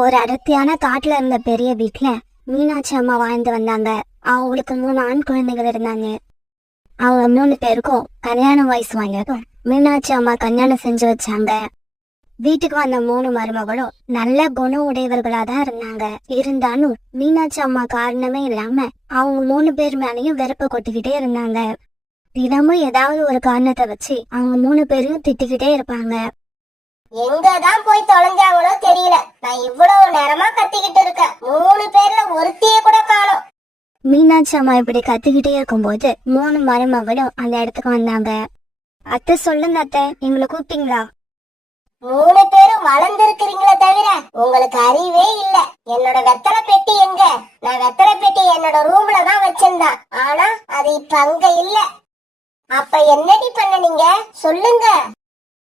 ஒரு அடர்த்தியான காட்டுல இருந்த பெரிய வீட்டுல மீனாட்சி அம்மா வாழ்ந்து வந்தாங்க. அவங்களுக்கு 3 ஆண் குழந்தைகள் இருந்தாங்க. அவங்க 3 பேருக்கும் கல்யாண வயசு வாங்கியதும் மீனாட்சி அம்மா கல்யாணம் செஞ்சு வச்சாங்க. வீட்டுக்கு வந்த 3 மருமகளும் நல்ல குணம் உடையவர்களா தான் இருந்தாங்க. இருந்தாலும் மீனாட்சி அம்மா காரணமே இல்லாம அவங்க 3 பேர் மேலேயும் வெறுப்பை கொட்டிக்கிட்டே இருந்தாங்க. தினமும் ஏதாவது ஒரு காரணத்தை வச்சு அவங்க 3 பேரையும் திட்டிக்கிட்டே இருப்பாங்க. எங்கதான் போய் தொலைஞ்சாங்களோ தெரியல. நான் இவ்வளவு நேரமா கத்திக்கிட்டு இருக்கேன். 3 பேர்ல ஒருத்திய கூட காணோம். மீனாட்சி அம்மா இப்படி கத்திக்கிட்டே இருக்கும்போது 3 மருமகளும் அந்த இடத்துக்கு வந்தாங்க. அத்தை, சொல்லுங்க அத்தை, எங்களை கூப்பிட்டீங்களா? 3 பேரும் வளர்ந்துருக்கிறீங்களே தவிர உங்களுக்கு அறிவே இல்ல. என்னோட வெத்தலை பெட்டி எங்க? நான் வெத்தலை பெட்டி என்னோட ரூம்ல தான் வச்சிருந்தேன். ஆனா அது இப்ப அங்க இல்ல. அப்ப என்னடி பண்ணீங்க சொல்லுங்க.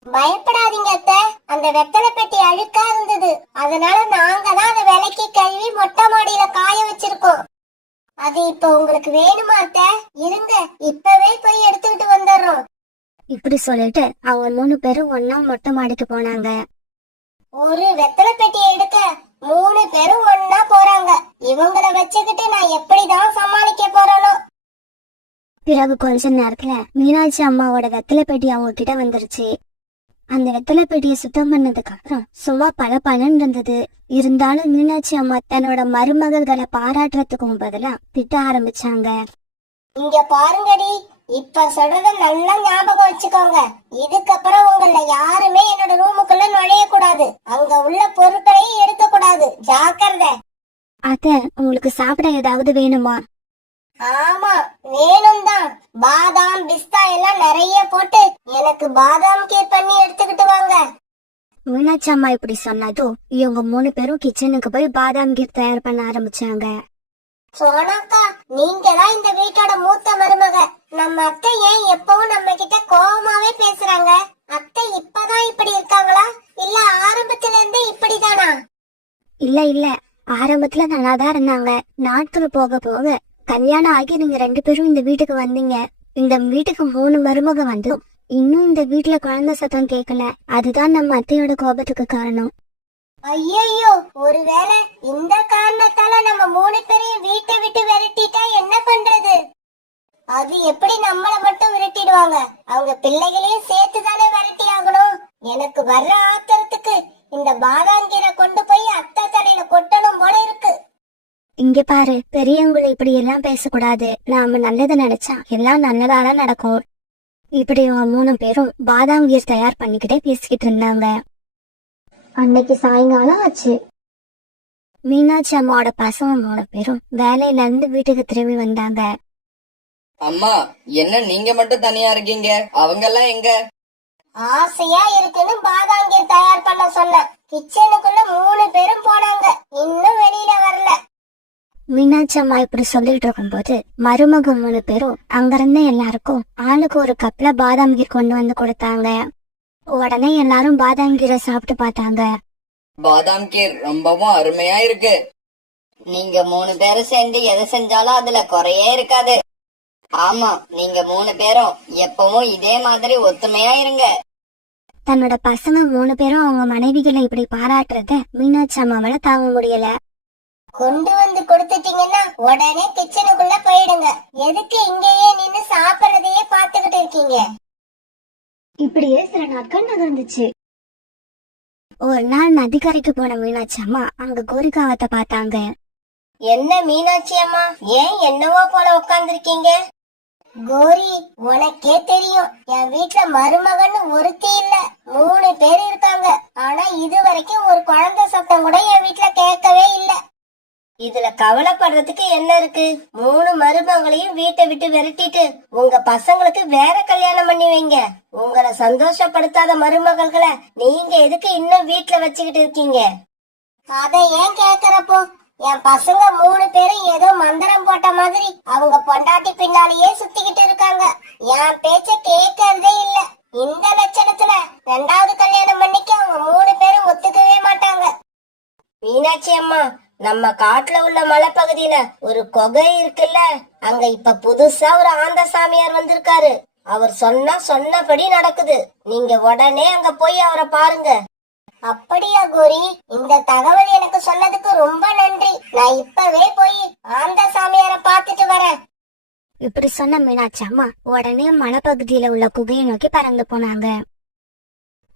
பயப்படாதீங்க அத்தை, அந்த வெத்தலை பெட்டி அழுக்கா இருந்தது. அதனால நாங்க தான் அதை விலைக்கு கழுவி மொட்டை மாடியில காய வச்சிருக்கோம். அது இப்ப உங்களுக்கு வேணுமா அத்தை? இருங்க, இப்பவே போய் எடுத்துக்கிட்டு வந்துடுறோம். இப்படி சொல்லிட்டு அவங்க 3 பேரும் ஒன்னா மொட்டை மாடிக்கு போனாங்க. ஒரு வெத்தலை பெட்டி எடுக்க 3 பேரும் ஒன்னா போறாங்க. இவங்கள வச்சுக்கிட்டு நான் எப்படிதான் சமாளிக்க போறேனோ. பிறகு கொஞ்ச நேரத்துல மீனாட்சி அம்மாவோட வெத்தலை பெட்டி அவங்க கிட்ட வந்துருச்சு. அந்த வெத்தலை பெட்டியை சுத்தம் பண்ணதுக்கு அப்புறம் சும்மா பல இருந்தது. இருந்தாலும் மீனாட்சி அம்மா தன்னோட மருமகள்களை பாராட்டுறதுக்கும் பதிலா திட்ட ஆரம்பிச்சாங்க. இங்க பாருங்கடி, இப்ப சொல்றத நல்லா ஞாபகம் வச்சுக்கோங்க. இதுக்கப்புறம் உங்கள யாருமே என்னோட ரூமுக்குள்ள நுழைய கூடாது. அங்க உள்ள பொருட்களையும் எடுக்க கூடாது. ஜாக்கிரதை. அத்தை, உங்களுக்கு சாப்பிட ஏதாவது வேணுமா? ஆமா, வேணும் தான். பாதாம் பிஸ்தா எல்லாம் நிறைய போட்டு எனக்கு பாதாம் கேக் பண்ணி எடுத்துக்கிட்டு வாங்க. மீனாட்சி அம்மா இப்படி சொன்னதும் இவங்க 3 பேரும் கிச்சனுக்கு போய் பாதாம் கேக் தயார் பண்ண ஆரம்பிச்சாங்க. சோனாக்கா, நீங்க தான் இந்த வீட்டோட மூத்த மருமக. நம்ம அத்தை ஏன் எப்பவும் நம்ம கிட்ட கோவமாவே பேசுறாங்க? அத்தை இப்பதான் இப்படி இருக்காங்களா, இல்ல ஆரம்பத்துல இருந்தே இப்படிதானா? இல்ல, ஆரம்பத்துல நல்லாதான் இருந்தாங்க. நாட்கள் போக போக கல்யாணம் ஆகி நீங்க 2 பேரும் இந்த வீட்டுக்கு வந்தீங்க. இந்த வீட்டுக்கு 3 மருமக வந்து இன்னும் இந்த வீட்டுல குழந்தை சத்தம் கேட்கல. அதுதான் நம்ம அத்தையோட கோபத்துக்கு காரணம். ஐயோ, ஒருவேளை இந்த காரணத்தால நம்ம 3 பேரையும் வீட்டை விட்டு விரட்டிட்டா என்ன பண்றது? அது எப்படி நம்மள மட்டும் விரட்டிடுவாங்க? அவங்க பிள்ளைகளையும் சேர்த்து தானே விரட்டி ஆகணும். எனக்கு வர்ற ஆத்திரத்துக்கு இந்த பாதாங்கீரை கொண்டு போய் அத்தை தலையில கொட்டணும் போல இருக்கு. இங்க பாரு, பெரியவங்களை இப்படி எல்லாம் பேசக்கூடாது. நாம நல்லதை நினைச்சா எல்லாம் நல்லதால நடக்கும். இப்படி 3 பேரும் பாதாம் கீர் தயார் பண்ணிக்கிட்டே பேசிக்கிட்டு இருந்தாங்க. அன்னைக்கு சாயங்காலம் ஆச்சு. மீனாட்சி அம்மாவோட பசங்க 3 பேரும் வேலையில இருந்து வீட்டுக்கு திரும்பி வந்தாங்க. அம்மா, என்ன நீங்க மட்டும் தனியா இருக்கீங்க? அவங்க எல்லாம் எங்க? ஆசையா இருக்குன்னு பாதாம் கீர் தயார் பண்ண சொன்ன. கிச்சனுக்குள்ள 3 பேரும் போனாங்க, இன்னும் வெளியில வரல. மீனாட்சி அம்மா இப்படி சொல்லிட்டு இருக்கும்போது மருமக 3 பேரும் அங்கிருந்த எல்லாருக்கும் ஆளுக்கு ஒரு கப்ல பாதாம் கீர் கொண்டு வந்து கொடுத்தாங்க. உடனே எல்லாரும் பாதாம் கீரை சாப்பிட்டு பார்த்தாங்க. பாதாம் கீர் ரொம்பவும் அருமையா இருக்கு. நீங்க 3 பேரும் சேர்ந்து எதை செஞ்சாலும் அதுல குறையே இருக்காது. ஆமா, நீங்க 3 பேரும் எப்பவும் இதே மாதிரி ஒத்துமையா இருங்க. தன்னோட பசங்க 3 பேரும் அவங்க மனைவிகளை இப்படி பாராட்டுறத மீனாட்சி அம்மாவால தாங்க முடியல. கொண்டு வந்து கொடுத்துட்டீங்கன்னா உடனே கிச்சனுக்குள்ள போயிடுங்க. எதுக்கு இங்கேயே நின்னு சாப்பிடறதையே பாத்துக்கிட்டு இருக்கீங்க? இப்படியே சில நாட்கள் நகர்ந்துச்சு. ஒரு நாள் நதிக்கரைக்கு போன மீனாட்சி அம்மா அங்க கோரிக்காவத்தை பார்த்தாங்க. என்ன மீனாட்சி அம்மா, ஏன் என்னவோ போல உட்கார்ந்துருக்கீங்க? கோரி, உனக்கே தெரியும் என் வீட்டுல மருமகன்னு ஒருத்தி இல்ல, 3 பேர் இருக்காங்க. ஆனா இது வரைக்கும் ஒரு குழந்தை சத்தம் கூட என் வீட்டுல கேட்கவே இல்ல. இதுல கவலைப்படுறதுக்கு என்ன இருக்கு? 3 மருமகளையும் வீட்டை விட்டு விரட்டிட்டு உங்க பசங்களுக்கு வேற கல்யாணம் பண்ணி வைங்க. உங்களை சந்தோஷப்படுத்தாத மருமகள்களை நீங்க எதுக்கு இன்னும் வீட்டுல வச்சுக்கிட்டு இருக்கீங்க? அதை ஏன் கேக்குறப்போ? என் பசங்க 3 பேரும் ஏதோ மந்திரம் போட்ட மாதிரி அவங்க பொண்டாட்டி பின்னாலேயே சுத்திக்கிட்டு இருக்காங்க. என் பேச்ச கேட்கறதே இல்ல. இந்த லட்சணத்துல 2வது கல்யாணம் பண்ணிக்க அவங்க 3 பேரும் ஒத்துக்கவே மாட்டாங்க. மீனாட்சி அம்மா, நம்ம காட்டுல உள்ள மலைப்பகுதியில ஒரு குகை இருக்குல்ல, அங்க இப்ப புதுசா ஒரு ஆந்த சாமியார் வந்திருக்காரு. அவர் சொன்னபடி நடக்குது. நீங்க உடனே அங்க போய் அவரை பாருங்க. அப்படியா கோரி? இந்த தகவல் எனக்கு சொன்னதுக்கு ரொம்ப நன்றி. நான் இப்பவே போய் ஆந்த சாமியார பாத்துட்டு வரேன். இப்படி சொன்ன மீனாட்சி அம்மா உடனே மலைப்பகுதியில உள்ள குகையை நோக்கி பறந்து போனாங்க.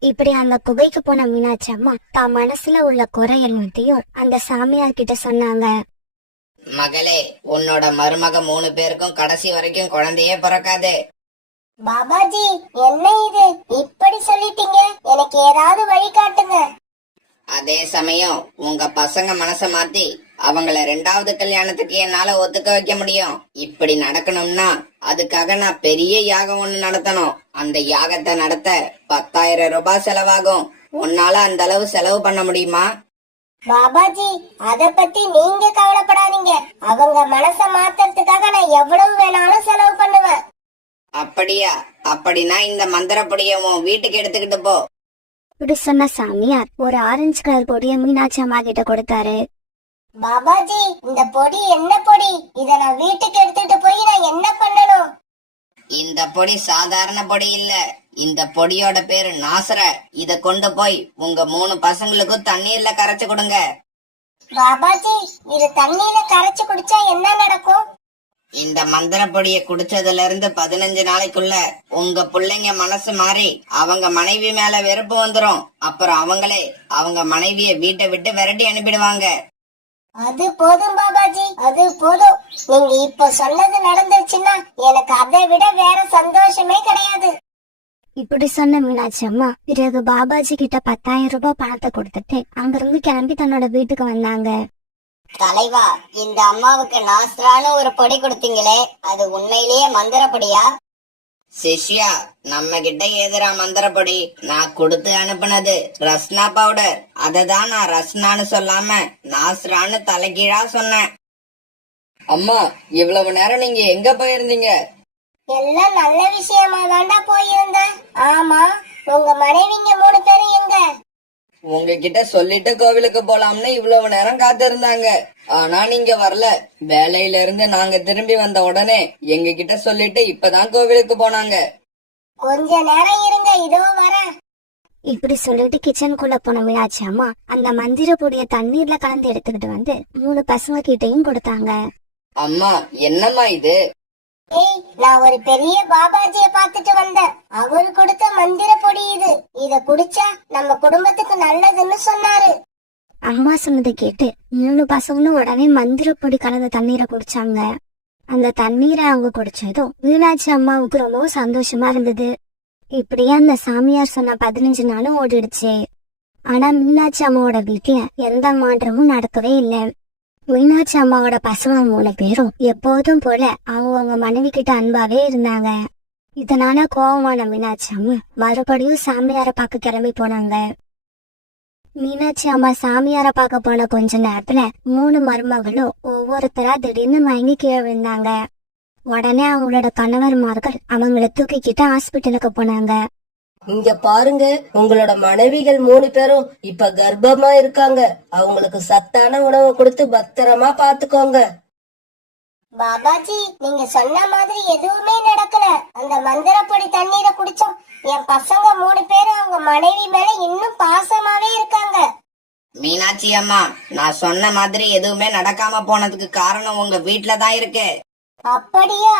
இப்படி அந்த குகைக்கு போன மீனாட்சி அம்மா தான் மனசுல உள்ள குறைகள் மட்டும் அந்த சாமியார் கிட்ட சொன்னாங்க. மகளே, உன்னோட மருமக 3 பேருக்கும் கடைசி வரைக்கும் குழந்தையே பிறக்காது. பாபாஜி, என்ன இது இப்படி சொல்லிட்டீங்க? எனக்கு ஏதாவது வழி காட்டுங்க. அதே சமயம் உங்க பசங்க மனச மாத்தி அவங்கள 2வது கல்யாணத்துக்கு என்னால ஒத்துக்க வைக்க முடியும். இப்படி நடக்கணும்னா அதுக்காக நான் பெரிய யாகம் ஒண்ணு நடத்தணும். அந்த யாகத்தை நடத்த 10,000 ரூபாய் செலவாகும். உன்னால அந்த அளவு செலவு பண்ண முடியுமா? பாபாஜி, அத பத்தி நீங்க கவலைப்படாதீங்க. அவங்க மனச மாத்துறதுக்காக நான் எவ்வளவு வேணாலும் செலவு பண்ணுவேன். அப்படியா? அப்படின்னா இந்த மந்திரப்பொடியை உன் வீட்டுக்கு எடுத்துக்கிட்டு போ. இப்படி சொன்ன சாமியார் ஒரு ஆரஞ்சு கலர் பொடிய மீனாட்சி அம்மா கிட்ட கொடுத்தாரு. பாபாஜி, இந்த பொடி என்ன பொடி? இத நான் வீட்டுக்கு எடுத்துட்டு போய் நான் என்ன பண்ணணும்? இந்த பொடி சாதாரண பொடி இல்ல. இந்த பொடியோட பேரு நாசர. இத கொண்டு போய் உங்க 3 பசங்களுக்கும் தண்ணீர்ல கரைச்சு கொடுங்க. பாபாஜி, இது தண்ணியில கரைச்சு குடிச்சா என்ன நடக்கும்? இந்த மந்திர பொடியை குடிச்சதுல இருந்து 15 நாளைக்குள்ள உங்க பிள்ளைங்க மனசு மாறி அவங்க மனைவி மேல வெறுப்பு வந்துரும். அப்புறம் அவங்களே அவங்க மனைவிய வீட்டை விட்டு விரட்டி அனுப்பிடுவாங்க. அது போதும் பாபாஜி, அது போதும். நீங்க இப்ப சொன்னது நடந்துச்சுன்னா எனக்கு அதை விட வேற சந்தோஷமே கிடையாது. இப்படி சொன்ன மீனாட்சி அம்மா பிறகு பாபாஜி கிட்ட 10,000 ரூபாய் பணத்தை கொடுத்துட்டு அங்கிருந்து கிளம்பி தன்னோட வீட்டுக்கு வந்தாங்க. தலைவா, இந்த அம்மாவுக்கு நாஸ்ரான்னு ஒரு பொடி கொடுத்தீங்களே, அது உண்மையிலேயே மந்திர பொடியா? சிஷ்யா, நம்ம கிட்ட ஏதுரா மந்திர பொடி? நான் கொடுத்து அனுப்புனது ரஸ்னா பவுடர். அததான் நான் ரஸ்னான்னு சொல்லாம நாஸ்ரான்னு தலைகீழா சொன்னேன். அம்மா, இவ்வளவு நேரம் நீங்க எங்க போயிருந்தீங்க? எல்லாம் நல்ல விஷயமா தாண்டா போயிருந்த. ஆமா, உங்க மனைவிங்க 3 பேரும் எங்க? உங்ககிட்ட சொல்லிட்டு கோவிலுக்கு போலாம்னு இவ்வளவு நேரம் காத்திருந்தாங்க. ஆனா நீங்க வரல. வேலையில இருந்து நாங்க திரும்பி வந்த உடனே எங்க கிட்ட சொல்லிட்டு இப்பதான் கோவிலுக்கு போனாங்க. கொஞ்ச நேரம் இருங்க, இதோ வரேன். இப்படி சொல்லிட்டு கிச்சனுக்குள்ள போன மீனாட்சி அம்மா அந்த மந்திர பொடிய தண்ணீர்ல கலந்து எடுத்துக்கிட்டு வந்து 3 பசங்க கிட்டையும் கொடுத்தாங்க. அம்மா, என்னம்மா இது? ஏய், நான் ஒரு பெரிய பாபாஜிய பாத்துட்டு வந்தேன். அவரு கொடுத்த மந்திர பொடி இது. இத குடிச்சா நம்ம குடும்பத்துக்கு நல்லதுன்னு சொன்னாரு. அம்மா சொன்னதை கேட்டு 3 பசங்களும் உடனே மந்திர பொடி கலந்த தண்ணீரை குடிச்சாங்க. அந்த தண்ணீரை அவங்க குடிச்சதும் மீனாட்சி அம்மாவுக்கு ரொம்ப சந்தோஷமா இருந்தது. இப்படியே அந்த சாமியார் சொன்ன 15 நாளும் ஓடிடுச்சு. ஆனா மீனாட்சி அம்மாவோட வீட்டுல எந்த மாற்றமும் நடக்கவே இல்லை. மீனாட்சி அம்மாவோட பசங்க 3 பேரும் எப்போதும் போல அவங்க மனைவி கிட்ட அன்பாவே இருந்தாங்க. இதனால கோபமான மீனாட்சி அம்மா மறுபடியும் சாமியார பார்க்க கிளம்பி போனாங்க. மீனாட்சி அம்மா சாமியார பார்க்க போன கொஞ்ச நேரத்துல 3 மருமகளும் ஒவ்வொருத்தரா திடீர்னு மயங்கி கீழே விழுந்தாங்க. உடனே அவங்களோட கணவர்மார்கள் அவங்கள தூக்கிக்கிட்டு ஹாஸ்பிட்டலுக்கு போனாங்க. இங்க பாருங்க, உங்களோட மனைவிகள் 3 பேரும் இப்ப கர்ப்பமா இருக்காங்க. அவங்களுக்கு சத்தான உணவு கொடுத்து பத்திரமா பாத்துக்கோங்க. பாபாஜி, நீங்க சொன்ன மாதிரி எதுவுமே நடக்கல. அந்த மந்திர பொடி தண்ணீரை குடிச்சோம். என் பசங்க 3 பேரும் அவங்க மனைவி மேல இன்னும் பாசமாவே இருக்காங்க. மீனாட்சி அம்மா, நான் சொன்ன மாதிரி எதுவுமே நடக்காம போனதுக்கு காரணம் உங்க வீட்டுல தான் இருக்கு. அப்படியா?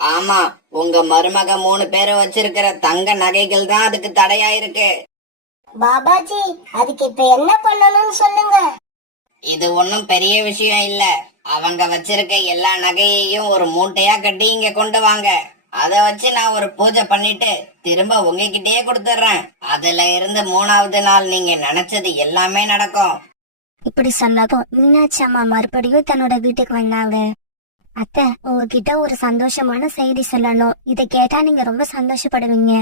ஆமா, உங்க மருமக 3 பேரும் வச்சிருக்கிற தங்க நகைகள் தான் அதுக்கு தடையா இருக்கு. பாபாஜி, அதுக்கு இப்ப என்ன பண்ணணும்னு சொல்லுங்க. இது ஒன்னும் பெரிய விஷயம் இல்ல. அவங்க வச்சிருக்க எல்லா நகையையும் ஒரு மூட்டையா கட்டி இங்க கொண்டு வாங்க. அத வச்சு நான் ஒரு பூஜை பண்ணிட்டு திரும்ப உங்ககிட்டயே கொடுத்துறேன். அதுல இருந்து 3வது நாள் நீங்க நினைச்சது எல்லாமே நடக்கும். இப்படி சொன்னதும் மீனாட்சி அம்மா மறுபடியும் தன்னோட வீட்டுக்கு வந்தாங்க. அத்தை, உங்ககிட்ட ஒரு சந்தோஷமான செய்தி சொல்லணும். இதை கேட்டா நீங்க ரொம்ப சந்தோஷப்படுவீங்க.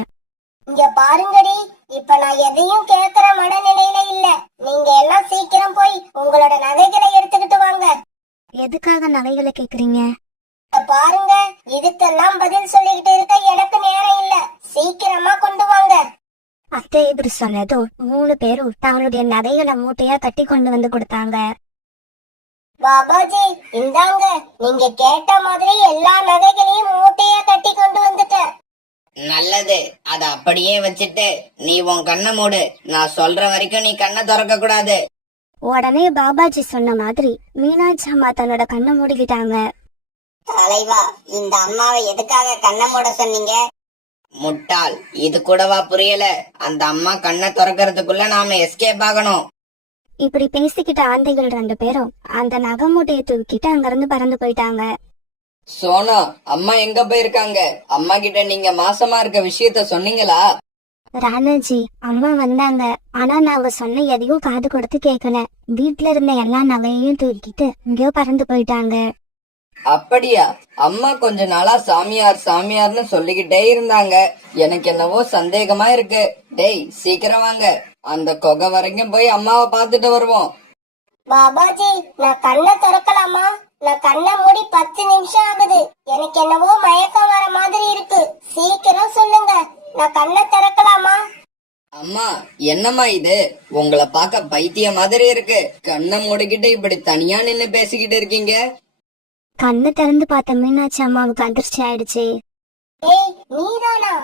இங்க பாருங்கடி, இப்ப நான் எதையும் கேட்கிற மனநிலையில இல்ல. நீங்க எல்லாம் சீக்கிரம் போய் உங்களோட நகைகளை எடுத்துக்கிட்டு வாங்க. எதுக்காக நகைகளை கேக்குறீங்க? பாருங்க, இதுக்கெல்லாம் பதில் சொல்லிக்கிட்டு இருக்க எனக்கு நேரம் இல்ல. சீக்கிரமா கொண்டு வாங்க. அத்தை இப்படி சொன்னதும் 3 பேரும் தங்களுடைய நகைகளை மூட்டையா கட்டி கொண்டு வந்து கொடுத்தாங்க. பாபாஜி, இந்தாங்க, நீங்க கேட்ட மாதிரி எல்லா நகைகளையும் மூட்டையா கட்டி கொண்டு வந்துட்டேன். நல்லது. அத அப்படியே வச்சுட்டு நீ உன் கண்ணை மூடு. நான் சொல்ற வரைக்கும் நீ கண்ணை திறக்க கூடாது. உடனே பாபாஜி சொன்ன மாதிரி மீனாட்சி அம்மா தன்னோட கண்ணை மூடிக்கிட்டாங்க. தலைவா, இந்த அம்மாவை எதுக்காக கண்ணை மூட சொன்னீங்க? முட்டாள், இது கூடவா புரியல? அந்த அம்மா கண்ணை திறக்கிறதுக்குள்ள நாம எஸ்கேப் ஆகணும். இப்படி பேசிக்கிட்ட ஆந்தைகள் 2 பேரும் அந்த நகமூட்டையை தூக்கிட்டு அங்கிருந்து பறந்து போயிட்டாங்க. சோனா, அம்மா எங்க போயிருக்காங்க? அம்மா கிட்ட நீங்க மாசமா இருக்க விஷயத்த சொன்னீங்களா? ராணாஜி, அம்மா வந்தாங்க. ஆனா நாங்க சொன்ன எதையும் காது கொடுத்து கேட்கல. வீட்டுல இருந்த எல்லா நகையையும் தூக்கிட்டு இங்கேயோ பறந்து போயிட்டாங்க. அப்படியா? அம்மா கொஞ்ச நாளா சாமியார் சாமியார்னு சொல்லிக்கிட்டே இருந்தாங்க. எனக்கு என்னவோ சந்தேகமா இருக்கு. டேய், சீக்கிரம் வாங்க, அந்த குகை வரைக்கும் போய் அம்மாவை பாத்துட்டு வருவோம். பாபாஜி, நான் கண்ணை திறக்கலாமா? நான் கண்ணை மூடி 10 நிமிஷம் ஆகுது. எனக்கு என்னவோ மயக்கம் வர மாதிரி இருக்கு. சீக்கிரம் சொல்லுங்க, நான் கண்ணை திறக்கலாமா? அம்மா, என்னம்மா இது? உங்களை பார்க்க பைத்திய மாதிரி இருக்கு. கண்ணை மூடிக்கிட்டு இப்படி தனியா நின்னு பேசிக்கிட்டு இருக்கீங்க. கண்ணு திறந்து பார்த்த மீனாட்சி அம்மாவுக்கு அதிர்ச்சி ஆயிடுச்சு. ஏய், நீதானா?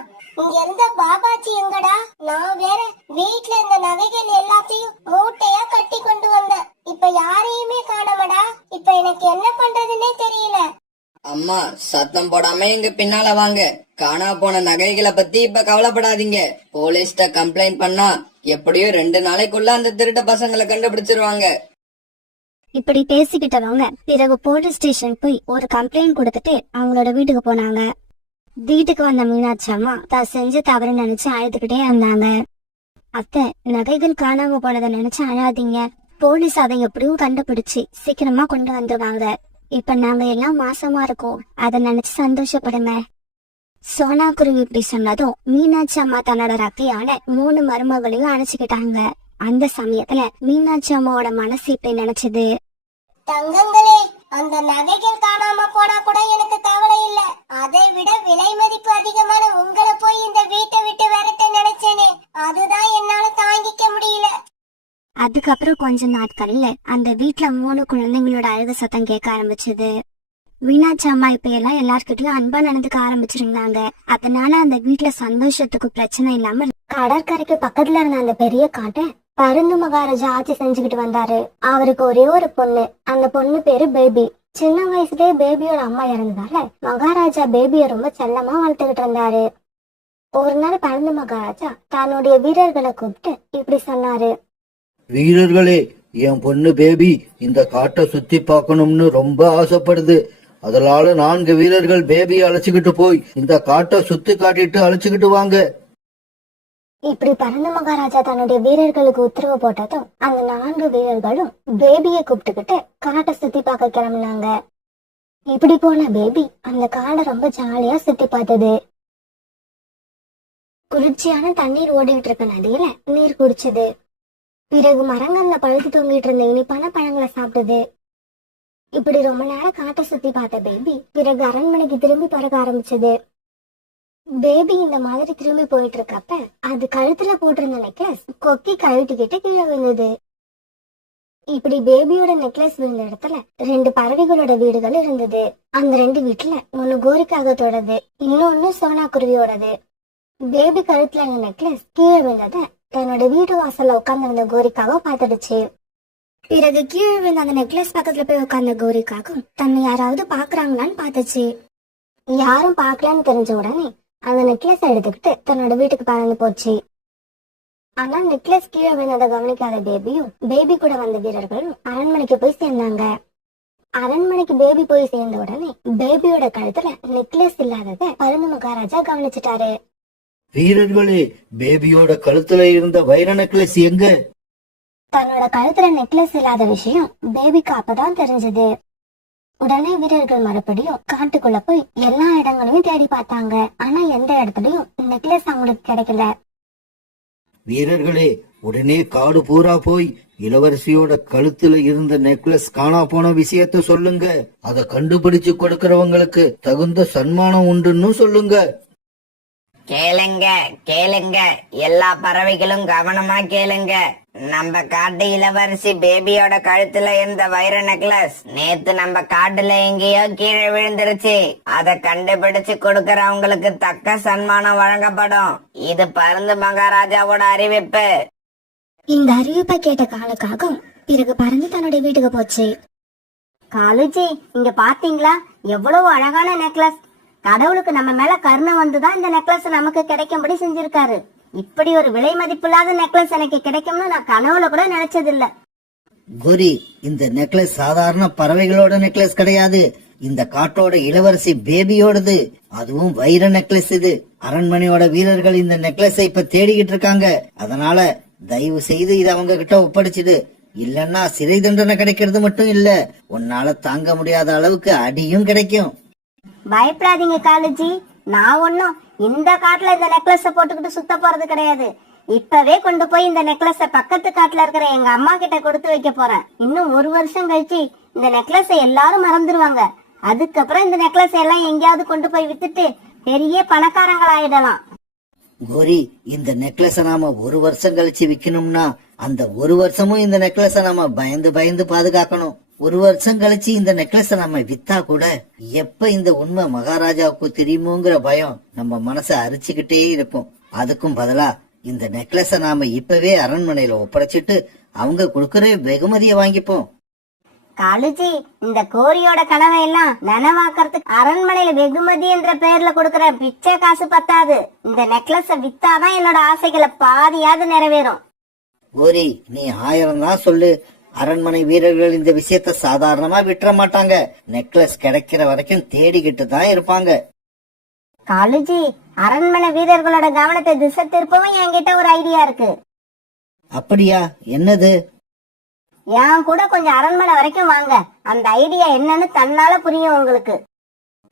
இங்க இருந்த பாபாஜி எங்கடா? நான் வேற வீட்ல இருந்த நகைகள் எல்லாத்தையும் மூட்டையா கட்டி கொண்டு வந்தேன். இப்ப யாரையுமே காணோமடா. இப்ப எனக்கு என்ன பண்றதுன்னே தெரியல. அம்மா, சத்தம் போடாம எங்க பின்னால வாங்க. காணா போன நகைகளை பத்தி இப்ப கவலைப்படாதீங்க. போலீஸ்ட கம்ப்ளைண்ட் பண்ணா எப்படியும் 2 நாளைக்குள்ள அந்த திருட்ட பசங்களை கண்டுபிடிச்சிருவாங்க. இப்படி பேசிக்கிட்டவங்க பிறகு போலீஸ் ஸ்டேஷன் போய் ஒரு கம்ப்ளைண்ட் கொடுத்துட்டு அவங்களோட வீட்டுக்கு போனாங்க. வீட்டுக்கு வந்த மீனாட்சி அம்மா தான் செஞ்ச தவறு நினைச்சு அழுதுகிட்டே இருந்தாங்க. அத்தை, நகைகள் காணாம போனதை நினைச்சு அழாதீங்க. போலீஸ் அதை எப்படியும் கண்டுபிடிச்சு சீக்கிரமா கொண்டு வந்துருவாங்க. இப்ப நாங்க எல்லாம் மாசமா இருக்கோம், அதை நினைச்சு சந்தோஷப்படுங்க. சோனா குருவி இப்படி சொன்னதும் மீனாட்சி அம்மா தன்னோட ரக்கையான 3 மருமகளையும் அணைச்சுக்கிட்டாங்க. அந்த சமயத்துல மீனாட்சி அம்மாவோட மனசு இப்படி நினைச்சது. தங்கங்களே, அந்த நகைகள் காணாம போனா கூட எனக்கு கவலை இல்ல. அதை விட விலை மதிப்பு அதிகமான உங்களை போய் இந்த வீட்டை விட்டு விரட்ட நினைச்சேனே, அதுதான் என்னால தாங்கிக்க முடியல. அதுக்கப்புறம் கொஞ்ச நாட்கள்ல அந்த வீட்டுல 3 குழந்தைங்களோட அழுக சத்தம் கேட்க ஆரம்பிச்சது. மீனாட்சி அம்மா இப்ப எல்லாம் எல்லார்கிட்டயும் அன்பா நடந்துக்க ஆரம்பிச்சிருந்தாங்க. அதனால அந்த வீட்டுல சந்தோஷத்துக்கு பிரச்சனை இல்லாம கடற்கரைக்கு பக்கத்துல இருந்த அந்த பெரிய காட்டை பருந்து மகாராஜா ஆட்சி செஞ்சுக்கிட்டு வந்தாரு. அவருக்கு ஒரே ஒரு பொண்ணு. அந்த பொண்ணு பேரு பேபி. சின்ன வயசுலயே பேபியோட அம்மா இறந்ததால மகாராஜா பேபிய ரொம்ப செல்லமா வளர்த்துக்கிட்டு இருந்தாரு. ஒரு நாள் பருந்து மகாராஜா தன்னுடைய வீரர்களை கூப்பிட்டு இப்படி சொன்னாரு. வீரர்களே, என் பொண்ணு பேபி இந்த காட்டை சுத்தி பார்க்கணும்னு ரொம்ப ஆசைப்படுது. அதனால 4 வீரர்கள் பேபியை அழைச்சுக்கிட்டு போய் இந்த காட்டை சுத்தி காட்டிட்டு அழைச்சுக்கிட்டு வாங்க. இப்படி பரந்த மகாராஜா தன்னுடைய வீரர்களுக்கு உத்தரவு போட்டதும் அந்த 4 வீரர்களும் பேபிய கூப்பிட்டுக்கிட்டு காட்டை சுத்தி பார்க்க கிளம்புனாங்க. இப்படி போன பேபி அந்த காடை ரொம்ப ஜாலியா சுத்தி பார்த்தது. குளிர்ச்சியான தண்ணீர் ஓடிக்கிட்டு இருக்க நதியில நீர் குடிச்சது. பிறகு மரங்கள்ல பழுத்து தொங்கிட்டு இருந்த இனிப்பான பழங்களை சாப்பிட்டது. இப்படி ரொம்ப நேரம் காட்டை சுத்தி பார்த்த பேபி பிறகு அரண்மனைக்கு திரும்பி பறக்க ஆரம்பிச்சது. பேபி இந்த மாதிரி திரும்பி போயிட்டு இருக்கப்ப அது கழுத்துல போட்டிருந்த நெக்லஸ் கொக்கி கழட்டிக்கிட்டு கீழே விழுந்தது. இப்படி பேபியோட நெக்லஸ் விழுந்த இடத்துல 2 பறவைகளோட வீடுகள் இருந்தது. அந்த 2 வீட்டுல ஒண்ணு கோரிக்காகத்தோடது, இன்னொன்னு சோனா குருவியோடது. பேபி கழுத்துல இருந்த நெக்லஸ் கீழே விழுந்தத தன்னோட வீட்டு வாசல்ல உட்கார்ந்து கோரிக்காக பாத்துடுச்சு. பிறகு கீழே விழுந்த அந்த நெக்லஸ் பக்கத்துல போய் உட்கார்ந்த கோரிக்காகும் தன்னை யாராவது பாக்குறாங்களான்னு பாத்துச்சு. யாரும் பாக்கலன்னு தெரிஞ்ச உடனே அந்த நெக்லஸ் எடுத்துக்கிட்டு தன்னோட வீட்டுக்கு பறந்து போச்சு. ஆனா நெக்லஸ் கீழே விழுந்ததை கவனிக்காத பேபியும் பேபி கூட வந்த வீரர்களும் அரண்மனைக்கு போய் சேர்ந்தாங்க. அரண்மனைக்கு பேபி போய் சேர்ந்த உடனே பேபியோட கழுத்துல நெக்லஸ் இல்லாதத பருந்து மகாராஜா கவனிச்சுட்டாரு. வீரர்களே, பேபியோட கழுத்துல இருந்த வைர நெக்லஸ் எங்க? தன்னோட கழுத்துல நெக்லஸ் இல்லாத விஷயம் பேபிக்கு அப்பதான் தெரிஞ்சது. உடனே வீரர்கள் மறுபடியும் காட்டுக்குள்ள போய் எல்லா இடங்களையும் தேடி பார்த்தாங்க. ஆனா எந்த இடத்துலயும் நெக்லஸ் அவங்களுக்கு கிடைக்கல. வீரர்களே, உடனே காடு பூரா போய் இளவரசியோட கழுத்துல இருந்த நெக்லஸ் காணா போன விஷயத்த சொல்லுங்க. அதை கண்டுபிடிச்சு கொடுக்கறவங்களுக்கு தகுந்த சன்மானம் உண்டுன்னு சொல்லுங்க. கேளுங்க கேளுங்க, எல்லா பறவைகளும் கவனமா கேளுங்க. நம்ம காட்டு இளவரசி பேபியோட கழுத்துல இருந்த வைர நெக்லஸ் நேத்து நம்ம காட்டுல எங்கேயோ கீழே விழுந்துருச்சு. அத கண்டுபிடிச்சு கொடுக்கறவங்களுக்கு தக்க சன்மானம் வழங்கப்படும். இது பருந்து மகாராஜாவோட அறிவிப்பு. இந்த அறிவிப்பை கேட்ட காலுக்காகவும் பிறகு பறந்து தன்னுடைய வீட்டுக்கு போச்சு. காலுஜி, இங்க பாத்தீங்களா எவ்வளவு அழகான நெக்லஸ். கடவுளுக்கு நம்ம மேல கருணை வந்துதான் இந்த நெக்லஸ் நமக்கு கிடைக்கும்படி செஞ்சிருக்காரு. இப்படி ஒரு விலை மதிப்பில்லாத நெக்லஸ் எனக்கு கிடைக்கும்னு நான் கனவுல கூட நினைச்சதில்ல. கோரி, இந்த நெக்லஸ் சாதாரண பறவைகளோட நெக்லஸ் கிடையாது. இந்த காட்டோட இளவரசி பேபியோடது. அதுவும் வைர நெக்லஸ். இது அரண்மனையோட வீரர்கள் இந்த நெக்லஸை இப்ப தேடிக்கிட்டு இருக்காங்க. அதனால தயவு செய்து இதை அவங்க கிட்ட ஒப்படைச்சிடு. இல்லன்னா சிறை தண்டனை கிடைக்கிறது மட்டும் இல்ல, உன்னால தாங்க முடியாத அளவுக்கு அடியும் கிடைக்கும். பயப்படாதீங்க காலுஜி, நான் ஒன்னும் இந்த காட்டுல இந்த நெக்லஸ போட்டுக்கிட்டு சுத்த போறது கிடையாது. இப்பவே கொண்டு போய் இந்த நெக்லஸ பக்கத்து காட்டுல இருக்கிற எங்க அம்மா கிட்ட கொடுத்து வைக்க போறேன். இன்னும் 1 வருஷம் கழிச்சு இந்த நெக்லஸ எல்லாரும் மறந்துடுவாங்க. அதுக்கப்புறம் இந்த நெக்லஸ் எல்லாம் எங்கேயாவது கொண்டு போய் வித்துட்டு பெரிய பணக்காரங்கள் ஆயிடலாம். கோரி, இந்த நெக்லஸ நாம 1 வருஷம் கழிச்சு விக்கணும்னா அந்த 1 வருஷமும் இந்த நெக்லஸ நாம பயந்து பயந்து பாதுகாக்கணும். 1 வருஷம் கழிச்சு இந்த நெக்லஸ நம்ம வித்தா கூட எப்ப இந்த உண்மை மகாராஜாவுக்கு தெரியுமோங்கிற பயம் நம்ம மனசை அரிச்சுக்கிட்டே இருக்கும். அதுக்கும் பதிலா இந்த நெக்லஸ நாம இப்பவே அரண்மனையில ஒப்படைச்சிட்டு அவங்க கொடுக்கற வெகுமதியை வாங்கிப்போம். காலுஜி, இந்த கோரியோட கனவை எல்லாம் நனவாக்கறதுக்கு அரண்மனையில வெகுமதி என்ற பெயர்ல கொடுக்கற பிச்சை காசு பத்தாது. இந்த நெக்லஸ வித்தாதான் என்னோட ஆசைகளை பாதியாவது நிறைவேறும். கோரி, நீ 1000 தான் சொல்லு, அரண்மனை வீரர்கள் இந்த விஷயத்த சாதாரணமா விட்டுற மாட்டாங்க. நெக்லஸ் கிடைக்கிற வரைக்கும் தேடிக்கிட்டு தான் இருப்பாங்க. காலுஜி, அரண்மனை வீரர்களோட கவனத்தை திசை திருப்பவும் என்கிட்ட ஒரு ஐடியா இருக்கு. அப்படியா? என்னது? என் கூட கொஞ்சம் அரண்மனை வரைக்கும் வாங்க. அந்த ஐடியா என்னன்னு தன்னால புரியும் உங்களுக்கு.